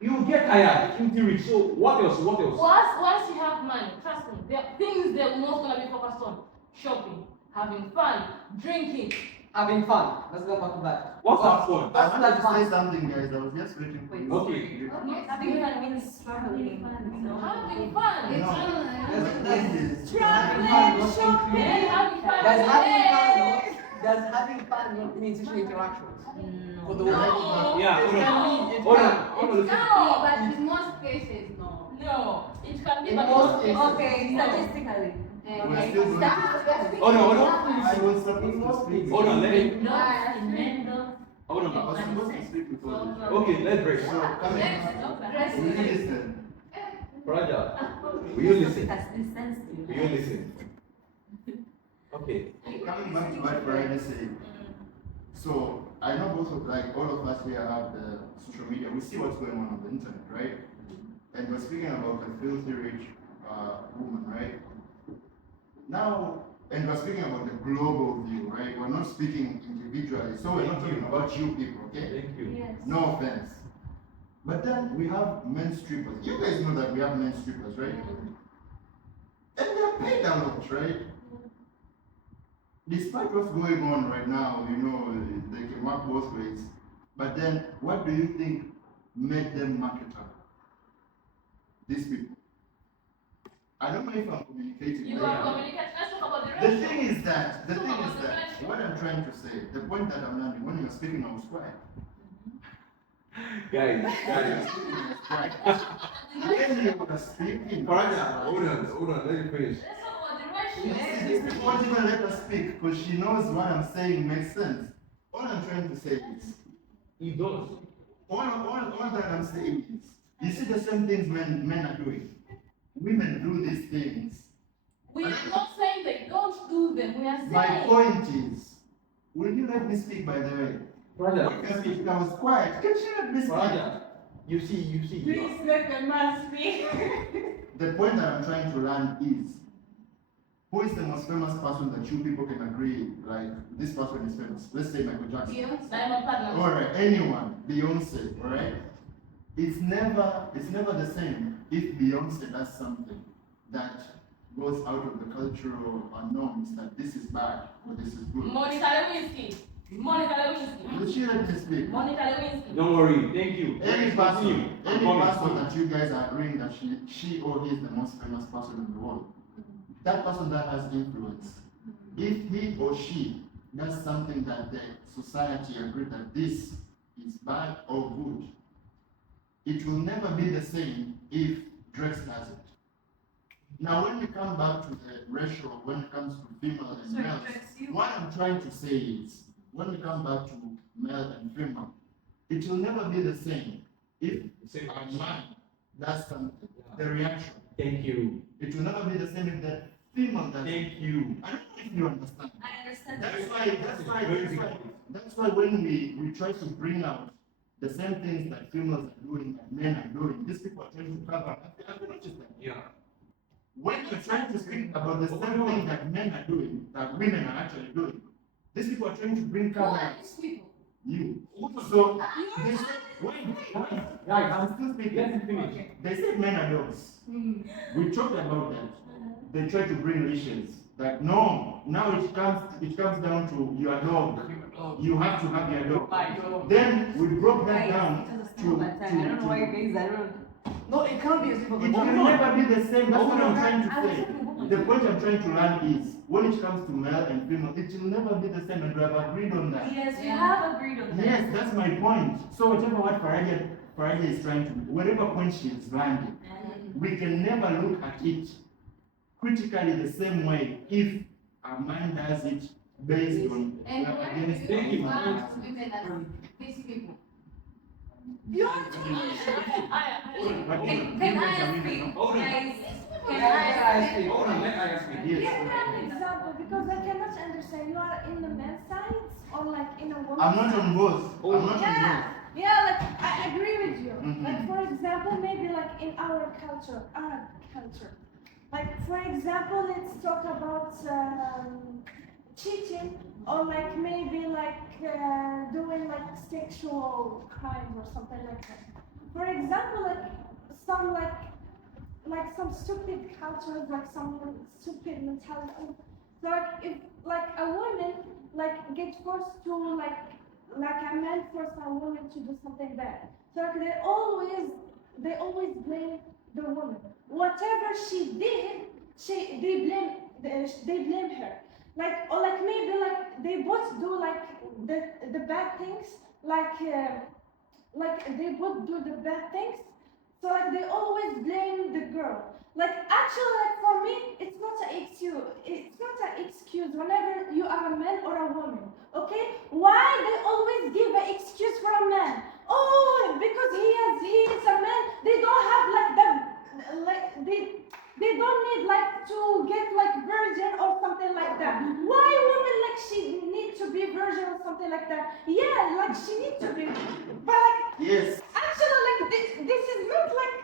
You will get tired, filthy rich. So what else? Once you have money, trust me, there are things they're not gonna be focused on. Shopping, having fun, drinking. Having fun. Let's go back to that. What's that point? I wanted to say something, guys. I was just waiting for you. Okay. Having fun means traveling. Having fun. Traveling, shopping. Having fun. Does having fun not mean social interactions? For the woman? No. Yeah, It can be. hold on. Listen. No, But in most cases, no. No, it can be. In but most not- cases. Okay, statistically. We're still going to. Hold on. I was supposed to speak. Hold on, let me. Hold I on. was supposed to speak before this. Okay, let's break. So, come in. Will you listen? Raja, will you listen? Has been sense to you. Will you listen? Okay. Coming back to what Brian said. So, I know both of, like, all of us here have the social media. We see what's going on the internet, right? And we're speaking about a filthy rich woman, right? Now, and we're speaking about the global view, right? We're not speaking individually. So we're not talking about you people, okay? Thank you. Yes. No offense. But then we have men strippers. You guys know that we have men strippers, right? And they're paid a lot, right? Despite what's going on right now, you know, they can work both ways. But then, what do you think made them market up? These people. I don't know if I'm communicating. You right are now. communicating. Let's talk about the The ratio. thing is that, what I'm trying to say, the point that I'm landing, when you're speaking, I was quiet. Guys. When you were speaking, Raja, hold on, let me finish. Let's talk about the ratio. These people won't even let us speak because she knows what I'm saying makes sense. All I'm trying to say is, He does. all that I'm saying is, you see the same things men are doing. Women do these things. We are not saying they don't do them. We are saying. My point is, will you let me speak by the way? Raja, If I was quiet, can she let me speak? Raja, you see. Please let the man speak. The point that I'm trying to land is, who is the most famous person that you people can agree, like, this person is famous? Let's say Michael Jackson. Diamond partner. Alright, anyone, Beyonce, alright? It's never the same if Beyonce does something that goes out of the cultural norms that this is bad or this is good. Monica Lewinsky. Will she let me speak? Monica Lewinsky. Don't worry, thank you. Any Continue. person that you guys are agreeing that she or he is the most famous person in the world, that person that has influence, if he or she does something that the society agrees that this is bad or good, it will never be the same if Drake does it. Now, when we come back to the ratio, when it comes to female and male, what I'm trying to say is, when we come back to male and female, it will never be the same if a man does something. The reaction. Thank you. It will never be the same if the female does it. Thank you. I don't know if you understand. I understand. That's why when we try to bring out the same things that females are doing, that men are doing, these people are trying to cover up. Have you noticed that? Yeah. When you're trying to speak about the same thing that men are doing, that women are actually doing, these people are trying to bring Who cover are up. these people? You. So, they say, wait, guys, I'm still speaking. Let me finish. They said men are dogs. We talked about that. They try to bring leashes. That no, now it comes down to your dog. You have to have your dog. Then we broke that down to I don't know why you guys, I don't. No, it cannot be as simple. it will never be the same. That's what I'm trying to say. The point I'm trying to learn is, when it comes to male and female, it will never be the same, and we have agreed on that. Yes, we have agreed on that. Yes, that's my point. So whatever what Faraja is trying to do, whatever point she is landing, we can never look at it critically the same way if a man does it based on And why do against you Thank you. refer to women as these people? You are too much. Can I ask you, Hold on. guys? Can Yeah, I ask you? Hold on, let I ask you. Give Yes. me an example because I cannot understand. You are in the men's side or like in a woman's I'm not side? on both. I'm not on Yeah, both. yeah, like I agree with you. Mhm. Like for example, maybe like in our culture, Arab culture. Like for example, let's talk about cheating or like maybe like doing like sexual crimes or something like that. For example, some like some stupid cultures, like some stupid mentality. So like if like a woman like get forced to like a man force a woman to do something bad. So like they always blame the woman. Whatever she did, they blame her. Like or like maybe like they both do like the bad things like they both do the bad things, so like they always blame the girl. Like actually, like for me, it's not an excuse. It's not an excuse whenever you are a man or a woman. Okay? Why they always give an excuse for a man? Oh, because he is a man. They don't have like they don't need like to get like virgin or something like that. Why women like she need to be virgin or something like that? Yeah, like she need to be, but like Yes. actually like this is not like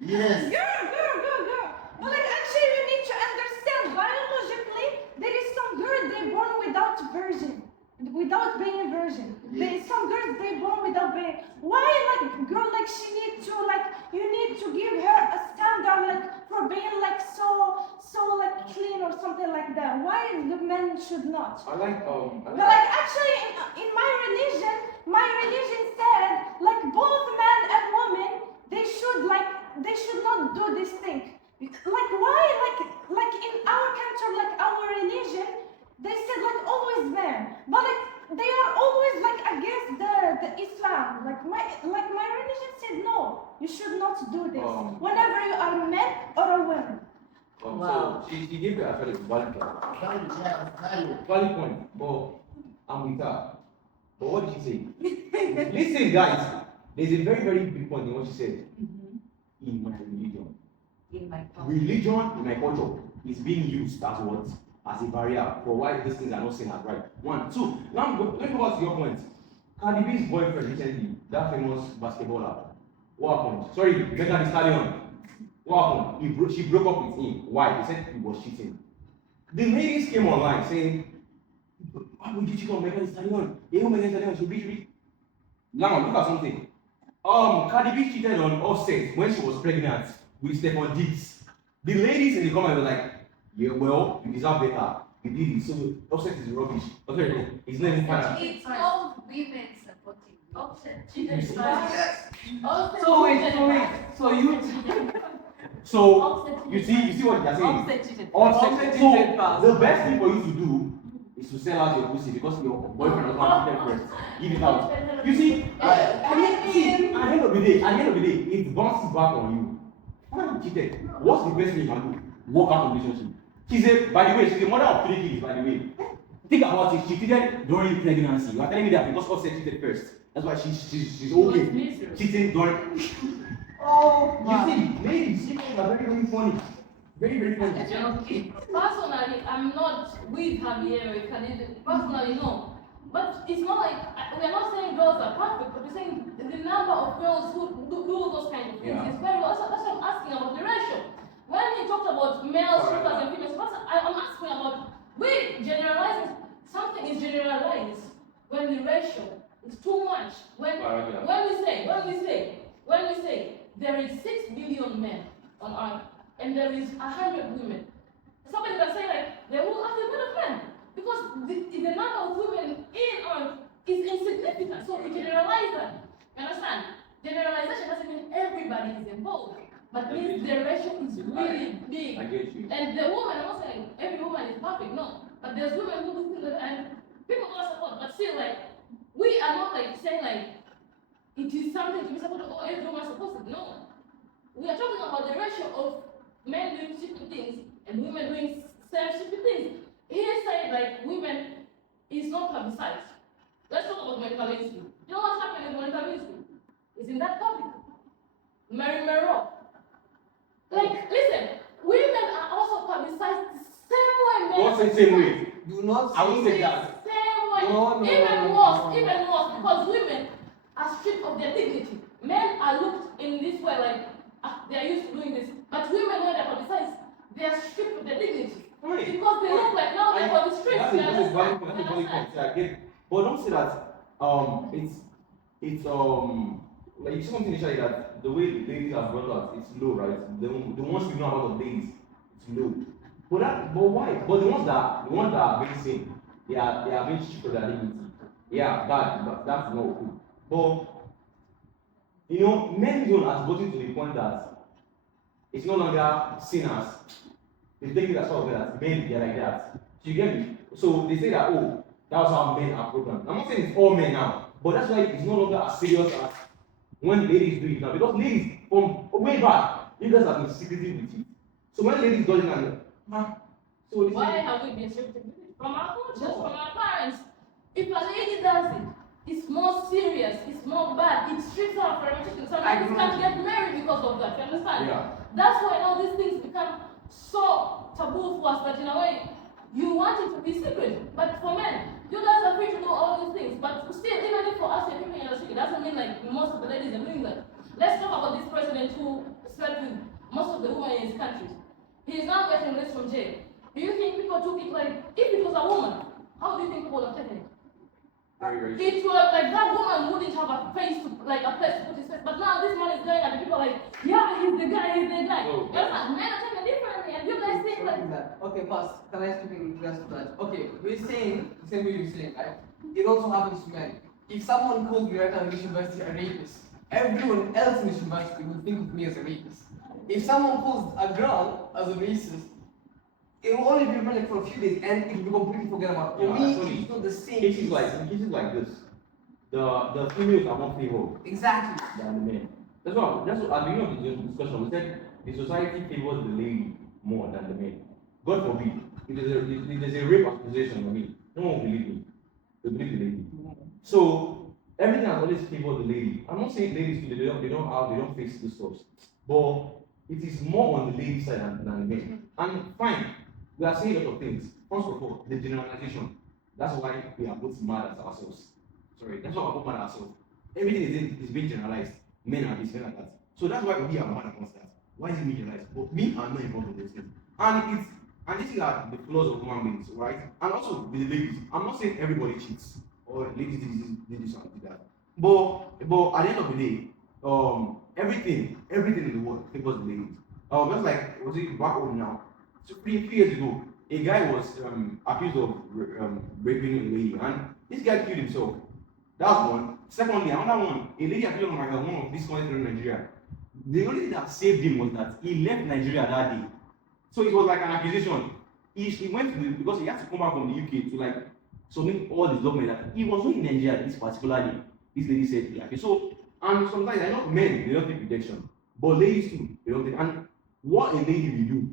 Yes. girl. But like actually you need to understand biologically there is some girls they born without virgin. Without being a virgin. There is some girls they born without being. Why like girl like she need to like you need to give her a standard like for being like so like clean or something like that. Why the men should not? I like But like actually in my religion said like both man and woman they should not do this thing. Like why like in our culture like our religion they said like always men, but like they are always like against the Islam. Like my religion said no, you should not do this. Whenever you are a man or a woman. So she gave you actually valid point. Valid, yeah, valid. Valid point, but I'm with her. But what did she say? Listen, guys, there's a very, very big point in what she said. In my religion. In my culture. Religion in my culture is being used as what? As a barrier for why these things are not seen as right. One, two. Now let me go back to your point. Cardi B's boyfriend recently, that famous basketballer. What happened? Sorry, Megan Thee Stallion. What happened? She broke up with him. Why? He said he was cheating. The ladies came online saying, why would you cheat on Megan Thee Stallion? Megan Thee Stallion should be. Now look at something. Cardi B cheated on Offset when she was pregnant with Stephon Diggs. The ladies in the comment were like, yeah, well, you deserve better. You did it, so Offset is rubbish. Okay, it's not even fine. It's all women supporting. Offset cheated Yes. first. Offset So wait. cheated So you So Offset you cheated see what they're saying. Offset cheated. Offset So cheated first. the best thing for you to do is to sell out your pussy because your boyfriend was not cheated first. Give it out. You see, at the end of the day, it bounces back on you. Fine, cheated. What's the best thing you can do? Walk out of the relationship. She's a mother of 3 kids, by the way. Think about it. She cheated during pregnancy. You are telling me that because Offset cheated first. That's why she's okay. Cheating during. Oh You man. see, ladies, you guys are very, very funny. Very, very funny. Personally, I'm not with Javier with Khalid. Personally, no. But it's not like we're not saying girls are perfect, but we're saying the number of girls who do those kind of things is very low. That's why I'm asking about the ratio. When he talked about male strippers and female strippers, I'm asking about we generalizing something is generalized when the ratio is too much. When we say there is 6 billion men on earth and there is 100 women. Somebody can say like there will have a bit of men because the number of women in earth is insignificant. So we generalize that. You understand? Generalization doesn't mean everybody is involved, but means the ratio is really big. I get you. And the woman, I'm not saying every woman is perfect, no. But there's women who do things like that, and people don't support, but still like we are not like saying like it is something to be supported or every woman is supposed to. No. We are talking about the ratio of men doing stupid things and women doing same stupid things. he said like women is not publicized. Let's talk about Monica Lewinsky. You know what's happening with Monica Lewinsky? It's in that topic. Mary Monroe. Like, listen, women are also publicized the same way men. What's the same way? Do not I would say say that. Same way. No, no, even no, worse, no, no. even worse, because women are stripped of their dignity. Men are looked in this way like they are used to doing this. But women, when they're publicized, they are stripped of their dignity. Right. Because they look like now they're for the streets. That's You a valid understand? point. You That's a valid understand? point. Yeah, I get it. But don't say that it's like you see something initially that the way the ladies are brought out, it's low, right? The ones we know about the ladies, it's low. But why? But the ones that are being seen, they are being stripped of their dignity. Yeah, that's not cool. But you know, men don't has gotten to the point that it's no longer seen as they take it as well that men they're like that. So you get me? So they say that that's how men are programmed. I'm not saying it's all men now, but that's why it's no longer as serious as when ladies do it now. Because ladies from way back, you guys have been secretive with it. So when ladies do it now, so this Why is, have we been stripped of it? From our cultures, from our parents. If a lady does it, it's more serious, it's more bad, it strips her of her reputation. Some I ladies agree. can't get married because of that, you understand? Yeah. That's why all these things become so taboo for us that in a way, you want it to be secret. But for men, you guys are free to do all these things. But still, even if for us you're keeping it a secret, doesn't mean like most of the ladies are doing that. Let's talk about this president who slept with most of the women in his country. He is now getting released from jail. Do you think people took it like, if it was a woman, how do you think people would have taken it? very, very It was like that woman wouldn't have a face to, like a place to put his face. But now this man is going and the people are like, yeah, he's the guy, he's the guy. Oh, Yes, men are taken differently, and you guys think like, Okay, first, can I speak in regards to that? Okay, we're saying the same way you're saying, right? It also happens to men. If someone calls me right now in this university a rapist, everyone else in this university will think of me as a rapist. If someone calls a girl as a racist, it will only be running for a few days and it will be completely forgotten about. For Yeah, me, actually, it's not the same. cases like this, the females are more favored Exactly. than the men. That's what at the beginning of the discussion we said the society favors the lady more than the men. God forbid, if there's a rape accusation on me, no one will believe me. They believe the lady. So everything has always favored the lady. I'm not saying ladies they don't face this stuff, but it is more on the lady side than the men. And fine, we are saying a lot of things. First of all, the generalization. That's why we are both mad at ourselves. Sorry, that's why we're both mad at ourselves. Everything is being generalized. Men are this, men are that. So that's why we are mad against that. Why is it being generalized? But me, I'm not involved in those things. And these are the flaws of human beings, right? And also with the ladies. I'm not saying everybody cheats or ladies did this and did that. But at the end of the day, everything in the world favors the ladies. Just like was it back home now? So 3 years ago, a guy was accused of raping a lady, and this guy killed himself. That's one. Secondly, another one, a lady accused of one of these countries in Nigeria. The only thing that saved him was that he left Nigeria that day. So it was like an accusation. He went to because he had to come back from the UK to like submit all the documents that he was not in Nigeria this particular day. This lady said he accused. So and sometimes I know men they don't take rejection, but ladies too they don't take. And what a lady will do.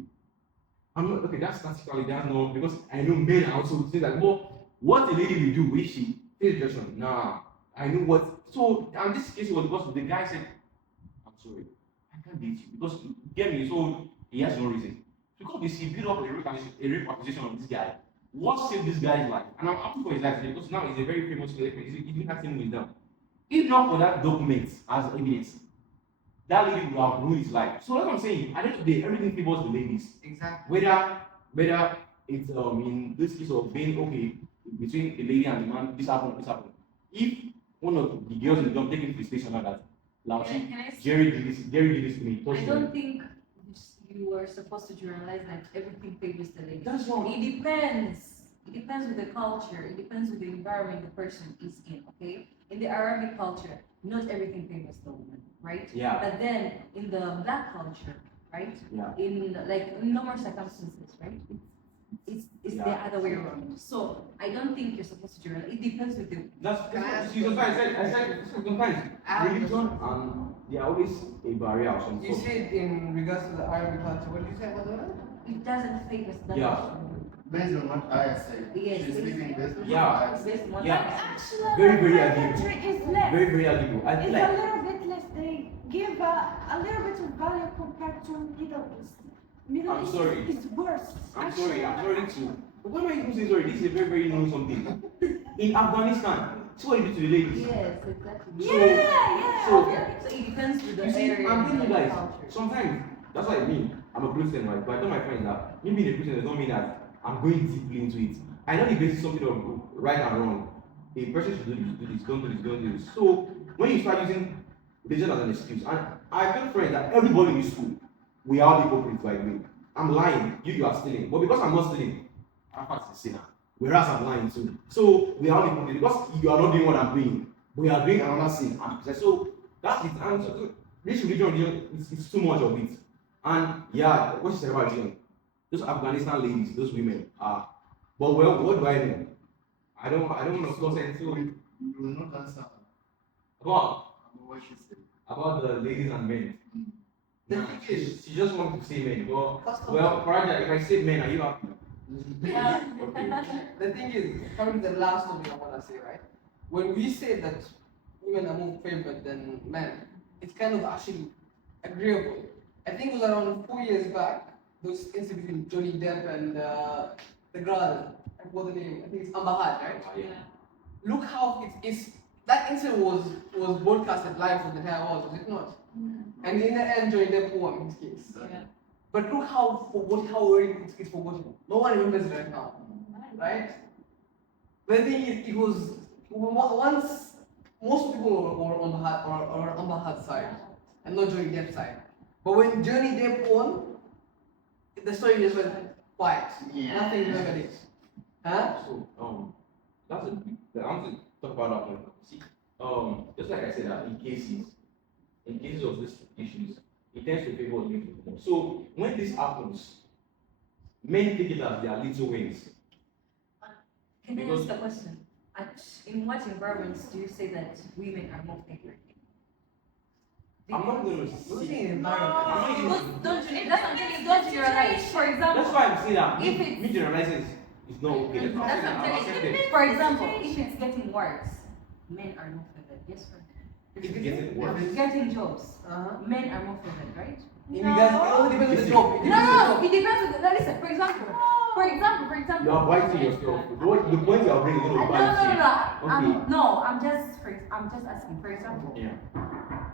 I'm not okay. That's statistically that's not because I know men are also say like, well, what a lady will do if she takes rejection. Nah, I know what. So and this case was because the guy said, "I'm sorry, I can't date you because you get me." So he has no reason because he built up a rape accusation on this guy. What saved this guy's life? And I'm happy for his life today because now he's a very famous celebrity. He didn't have anything with them. If not for that document as evidence, that lady would have ruined his life. So that's what I'm saying. At the end of the day, everything favors the ladies. Exactly. Whether it's in this case of being okay between a lady and a man, this happened. If one of the girls in the dorm take it to the station like that, like Can I say- Jerry did this to me. I don't think you are supposed to generalize that everything favors the lady. That's wrong. It depends. It depends with the culture. It depends with the environment the person is in. Okay. In the Arabic culture, not everything favors the woman, right? Yeah. But then in the black culture, right? Yeah. In normal circumstances, right? It's the Yeah. other way around. So I don't think you're supposed to generalize. It depends with the. See, sometimes I said sometimes religion and there are always a barrier of some You sort. said in regards to the Arabic culture, what did you say about that? It doesn't favor the Yeah. Based on what I said, Yes, she's based- speaking based on Yeah. what I said. Based on Yeah. Actually, Very, very my agreeable. country is less. Very, very arguable. I It's feel a like little bit less. They give a little bit of value compared to Middle East. Middle I'm East sorry. is worse. I'm sorry to. But why am I even saying sorry? This is a very, very new something. In Afghanistan, see what you do to the ladies. Yes, exactly. So, Yeah. so So it depends with the you see, area I'm and telling you the guys, culture. sometimes that's what I mean. I'm a Christian, right? But I tell my friends that me being a Christian does not mean that I'm going deeply into it. I know the basis something of right and wrong. A person should do this, don't do this, don't do this. So when you start using religion as an excuse, and I tell friends that everybody in this school, we are hypocrites by the way. I'm lying, you are stealing. But because I'm not stealing, I'm a sinner. Whereas I'm lying too. So we are hypocrites because you are not doing what I'm doing. We are doing another sin. So that's it. And so, this religion, it's too much of it. And yeah, what you said about religion, those Afghanistan ladies, those women are. But well, what do I know? I don't want to close into You will not answer about what she said. about the ladies and men. The Nah, thing she, is- she just wants to say men. But First of well, all- Paraja, if I say men, are you happy? Yeah. Okay. The thing is, coming to the last topic I want to say, right? When we say that women are more favored than men, it's kind of actually agreeable. I think it was around 4 years back, those incidents between Johnny Depp and the girl, I forgot the name, I think it's Amber Heard, right? Yeah. Look how it's that incident was broadcasted live for the entire world, was it not? And in the end, Johnny Depp won in his case. Yeah. But look how already it's forgotten. No one remembers it right now, right? But the thing is, it was once most people were on Amber Heard's side and not Johnny Depp's side. But when Johnny Depp won, the story just went quiet. Yeah. Nothing remembered it. Huh? So that's I want to talk about that point. See, just like I said, that in cases of these issues, it tends to favor women more. So when this happens, men take it as their little wins. Can I Because- ask a question? In what environments do you say that women are more favored? I'm not going to We're see. saying environment. I'm not Because even. don't you, that's something you don't generalize. For example, That's why I'm saying that If me, it's- me generalizing is not okay. That's what I'm That's saying. what I'm I'll telling accept you. it. For example, if it's getting worse, men are more favored. Yes, right? If it's getting worse. Getting jobs, Uh-huh. men are more favored, right? It all depends on the job. It No, depends on the no, job. it depends on the, listen, for example, You are biting yourself. The point you are bringing is no, not no, no, biting. no, no, I'm just asking, for example, Yeah.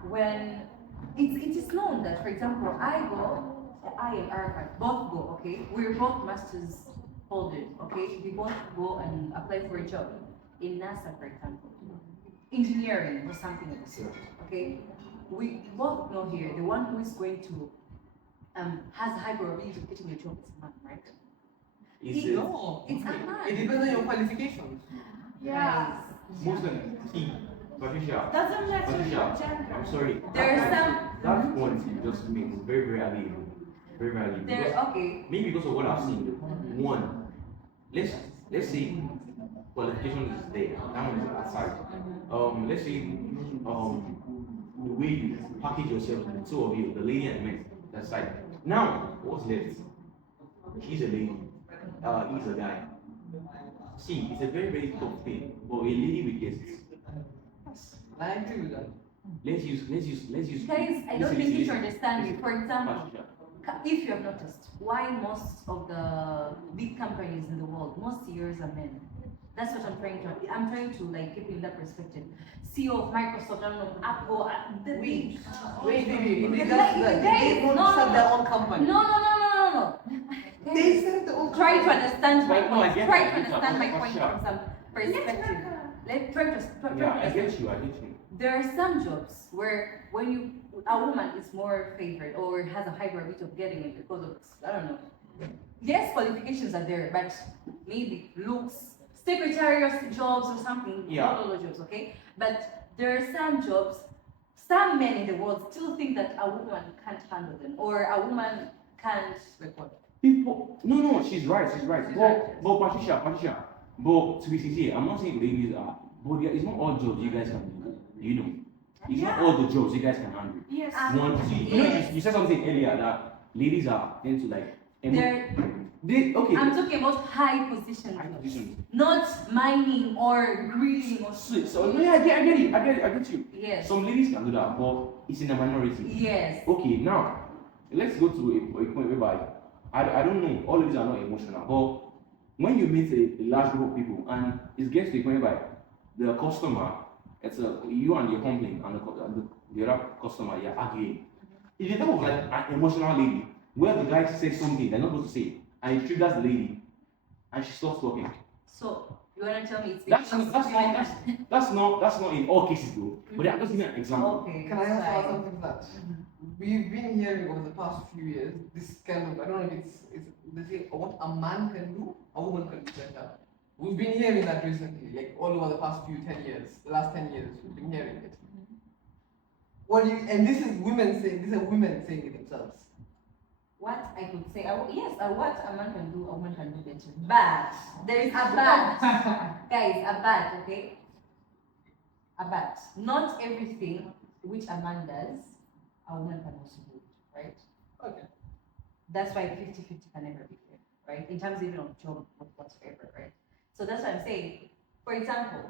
when it is known that, for example, I and Arafat both go, okay? We're both masters holders, okay? We both go and apply for a job in NASA, for example, engineering or something of the sort, okay? We both know here the one who is going to has a high probability of getting a job is a man, right? It's It- a, No. It's a man. It depends on your qualifications. Yeah. most of them, see, Patricia, Doesn't matter your Patricia, gender. I'm sorry. There's That point you just made is very, very valuable. Very valuable. There, Because- okay. Maybe because of what I've seen. One, let's say qualification is there. That one is aside. Let's say the way you package yourself, the two of you, the lady and the man, that's side. Now, what's left? She's a lady. He's a guy. See, it's a very, very tough thing. But a lady will get it. I agree with that. Let's use. Guys, I don't think you should understand me. For example, Patricia. if you have noticed, why most of the big companies in the world, most CEOs are men. That's what I'm trying to like keep in that perspective. CEO of Microsoft, I don't know, Apple, the big. Wait, in Like, regards to that, guys, they don't no, start no, their own company. No. They start their own Try to company. understand my No, I point. get Try that, to I get that. understand my For point sure. from some perspective. Let's try to Yeah, I understand. get you. There are some jobs where when a woman is more favored or has a higher rate of getting it because of, I don't know. Yes, qualifications are there, but maybe looks, secretarial jobs or something, Yeah. not all the jobs, okay? But there are some jobs, some men in the world still think that a woman can't handle them or a woman can't. Like what? People, no, she's right. She's But right. Patricia. But to be sincere, I'm not saying ladies are. But it's not all jobs you guys can do. You know, it's not all the jobs you guys can handle. Yes. One, see, you know, you said something earlier that ladies are tend to like They're, Okay. I'm talking about high position High jobs, positions. not mining or grilling or So no, yeah, I get you. Yes. Some ladies can do that, but it's in a minority. Yes. Okay, now let's go to a point whereby I don't know, all ladies are not emotional, but when you meet a large group of people and it gets to a point whereby the customer, you and your company and the other customer, you're arguing. If you talk of like an emotional lady, where the guy says something they're not supposed to say, and it triggers the lady, and she stops talking. So you wanna tell me it's That's not in all cases though. But I'm just giving an example. Okay. Can I ask fine. about something that we've been hearing over the past few years? This kind of, I don't know if it's they say what a man can do, a woman can do better. We've been hearing that recently, like all over the past 10 years, the last 10 years, we've been hearing it. And this is women saying, these are women saying it themselves. What I could say, yes, what a man can do, a woman can do better. But there is a but, guys, a but, okay? A but. Not everything which a man does, a woman can also do, right? Okay. That's why 50-50 can never be fair, right? In terms even of job or whatsoever, right? So that's what I'm saying. For example,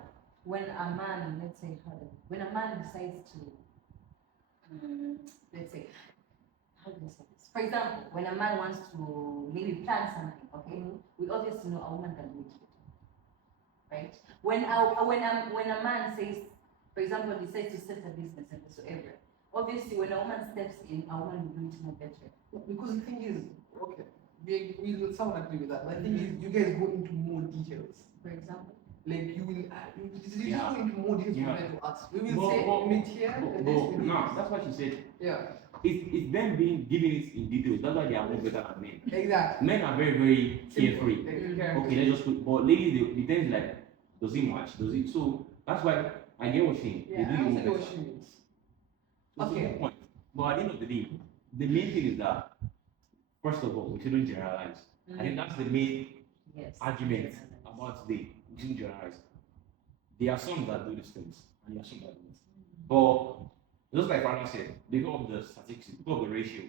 when a man, let's say, when a man decides to, let's say, how do I say this? For example, when a man wants to maybe plan something, okay, we obviously know a woman can do it better, right? When a man says, for example, decides to set a business and whatsoever, obviously when a woman steps in, a woman will do it more better. Because the thing is, okay, we will somewhat agree with that. But the thing is, you guys go into more details. For example, Like you will, you just Yeah. go into more details Yeah. compared to us. We will say meet here and this we do No, this. that's what she said. Yeah, It's them being given it in details. That's why they are more better than men. exactly. Men are very, very carefree. Simple. Okay, let's just put. But ladies, they tend like, does it match? Does it? So that's why I get what she. Yeah, They I do it don't more see what better. she means. That's Okay. the point. But at the end of the day, the main thing is that first of all, we shouldn't generalize. I think that's the main yes. argument about today. We shouldn't generalize. There are some that do these things, and there are some that don't. But just like Father said, because of the statistics, because of the ratio,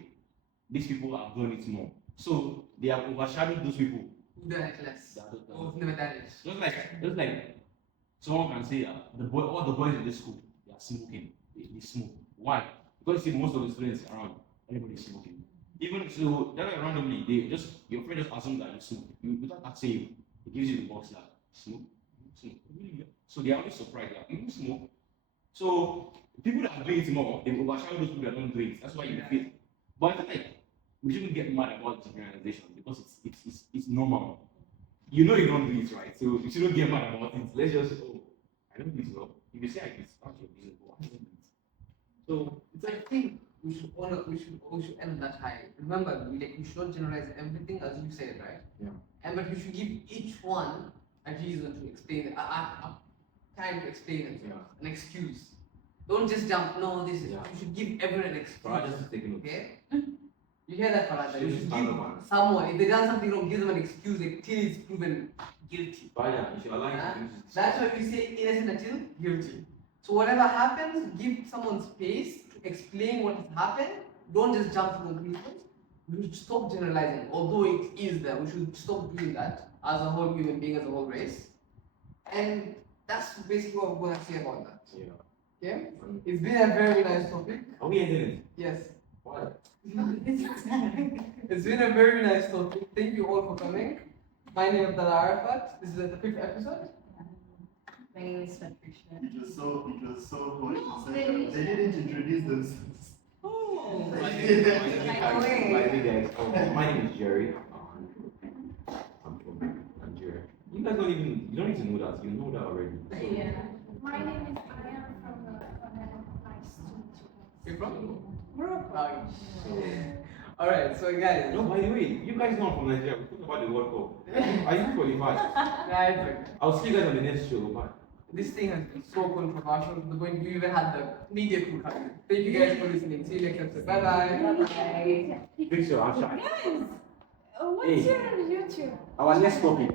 these people have done it more. So they have overshadowed those people. Who done it less? that don't- Or who've never done it. Just like someone can say, all the boys in this school, they are smoking. They smoke. Why? Because you see most of the students around, everybody is smoking. Even so, that like randomly, your friend just assumes that you smoke. Without asking you, it gives you the box that smoke. Really? So they are always surprised that you smoke. So people that are doing it more, they overshadow those people that don't do it. That's why you feel. But I feel like we shouldn't get mad about the generalization because it's normal. You know you don't do it right, so you shouldn't get mad about it. Let's just I don't do it well. If you say I do it, that's your business, but I don't do it. So it's I think we should end on that high. Remember, we should not generalize everything as you said, right? Yeah. But we should give each one a reason to explain, a time to explain it, Yeah. an excuse. Don't just jump. No, this is. Yeah. You should give everyone an excuse. Farah just taking notes. Okay. You hear that, Farah? You She's should just give one. someone, if they done something wrong, give them an excuse like, till it's proven guilty. Farah, you should allow you Huh? to use this. That's why we say innocent until guilty. So whatever happens, give someone space to explain what has happened. Don't just jump to conclusions. We should stop generalizing. Although it is there, we should stop doing that as a whole human being, as a whole race. And that's basically what we're going to say about that. Yeah. Okay? It's been a very nice topic. Are we ending it? Yes. Why? It's been a very nice topic. Thank you all for coming. My name is Abdullah Arafat. This is the 5th episode. My name is Patricia. It was so No, they didn't introduce themselves. Oh, My name is Jerry. I'm from Nigeria. You guys you don't need to know that. You know that already. Yeah. My name is Aya from nice to meet you. You're from? Alright, so guys. No, by the way, you guys know I'm from Nigeria. We talk about the World Cup. Are you qualified? Guys, okay. I'll see you guys on the next show. Bye. This thing has been so controversial to the point we even had the media crew coming. Thank you guys for listening. See you next episode. Bye bye. Bye. Big show, I'm shy. Guys, what's Hey. your YouTube? Our next topic.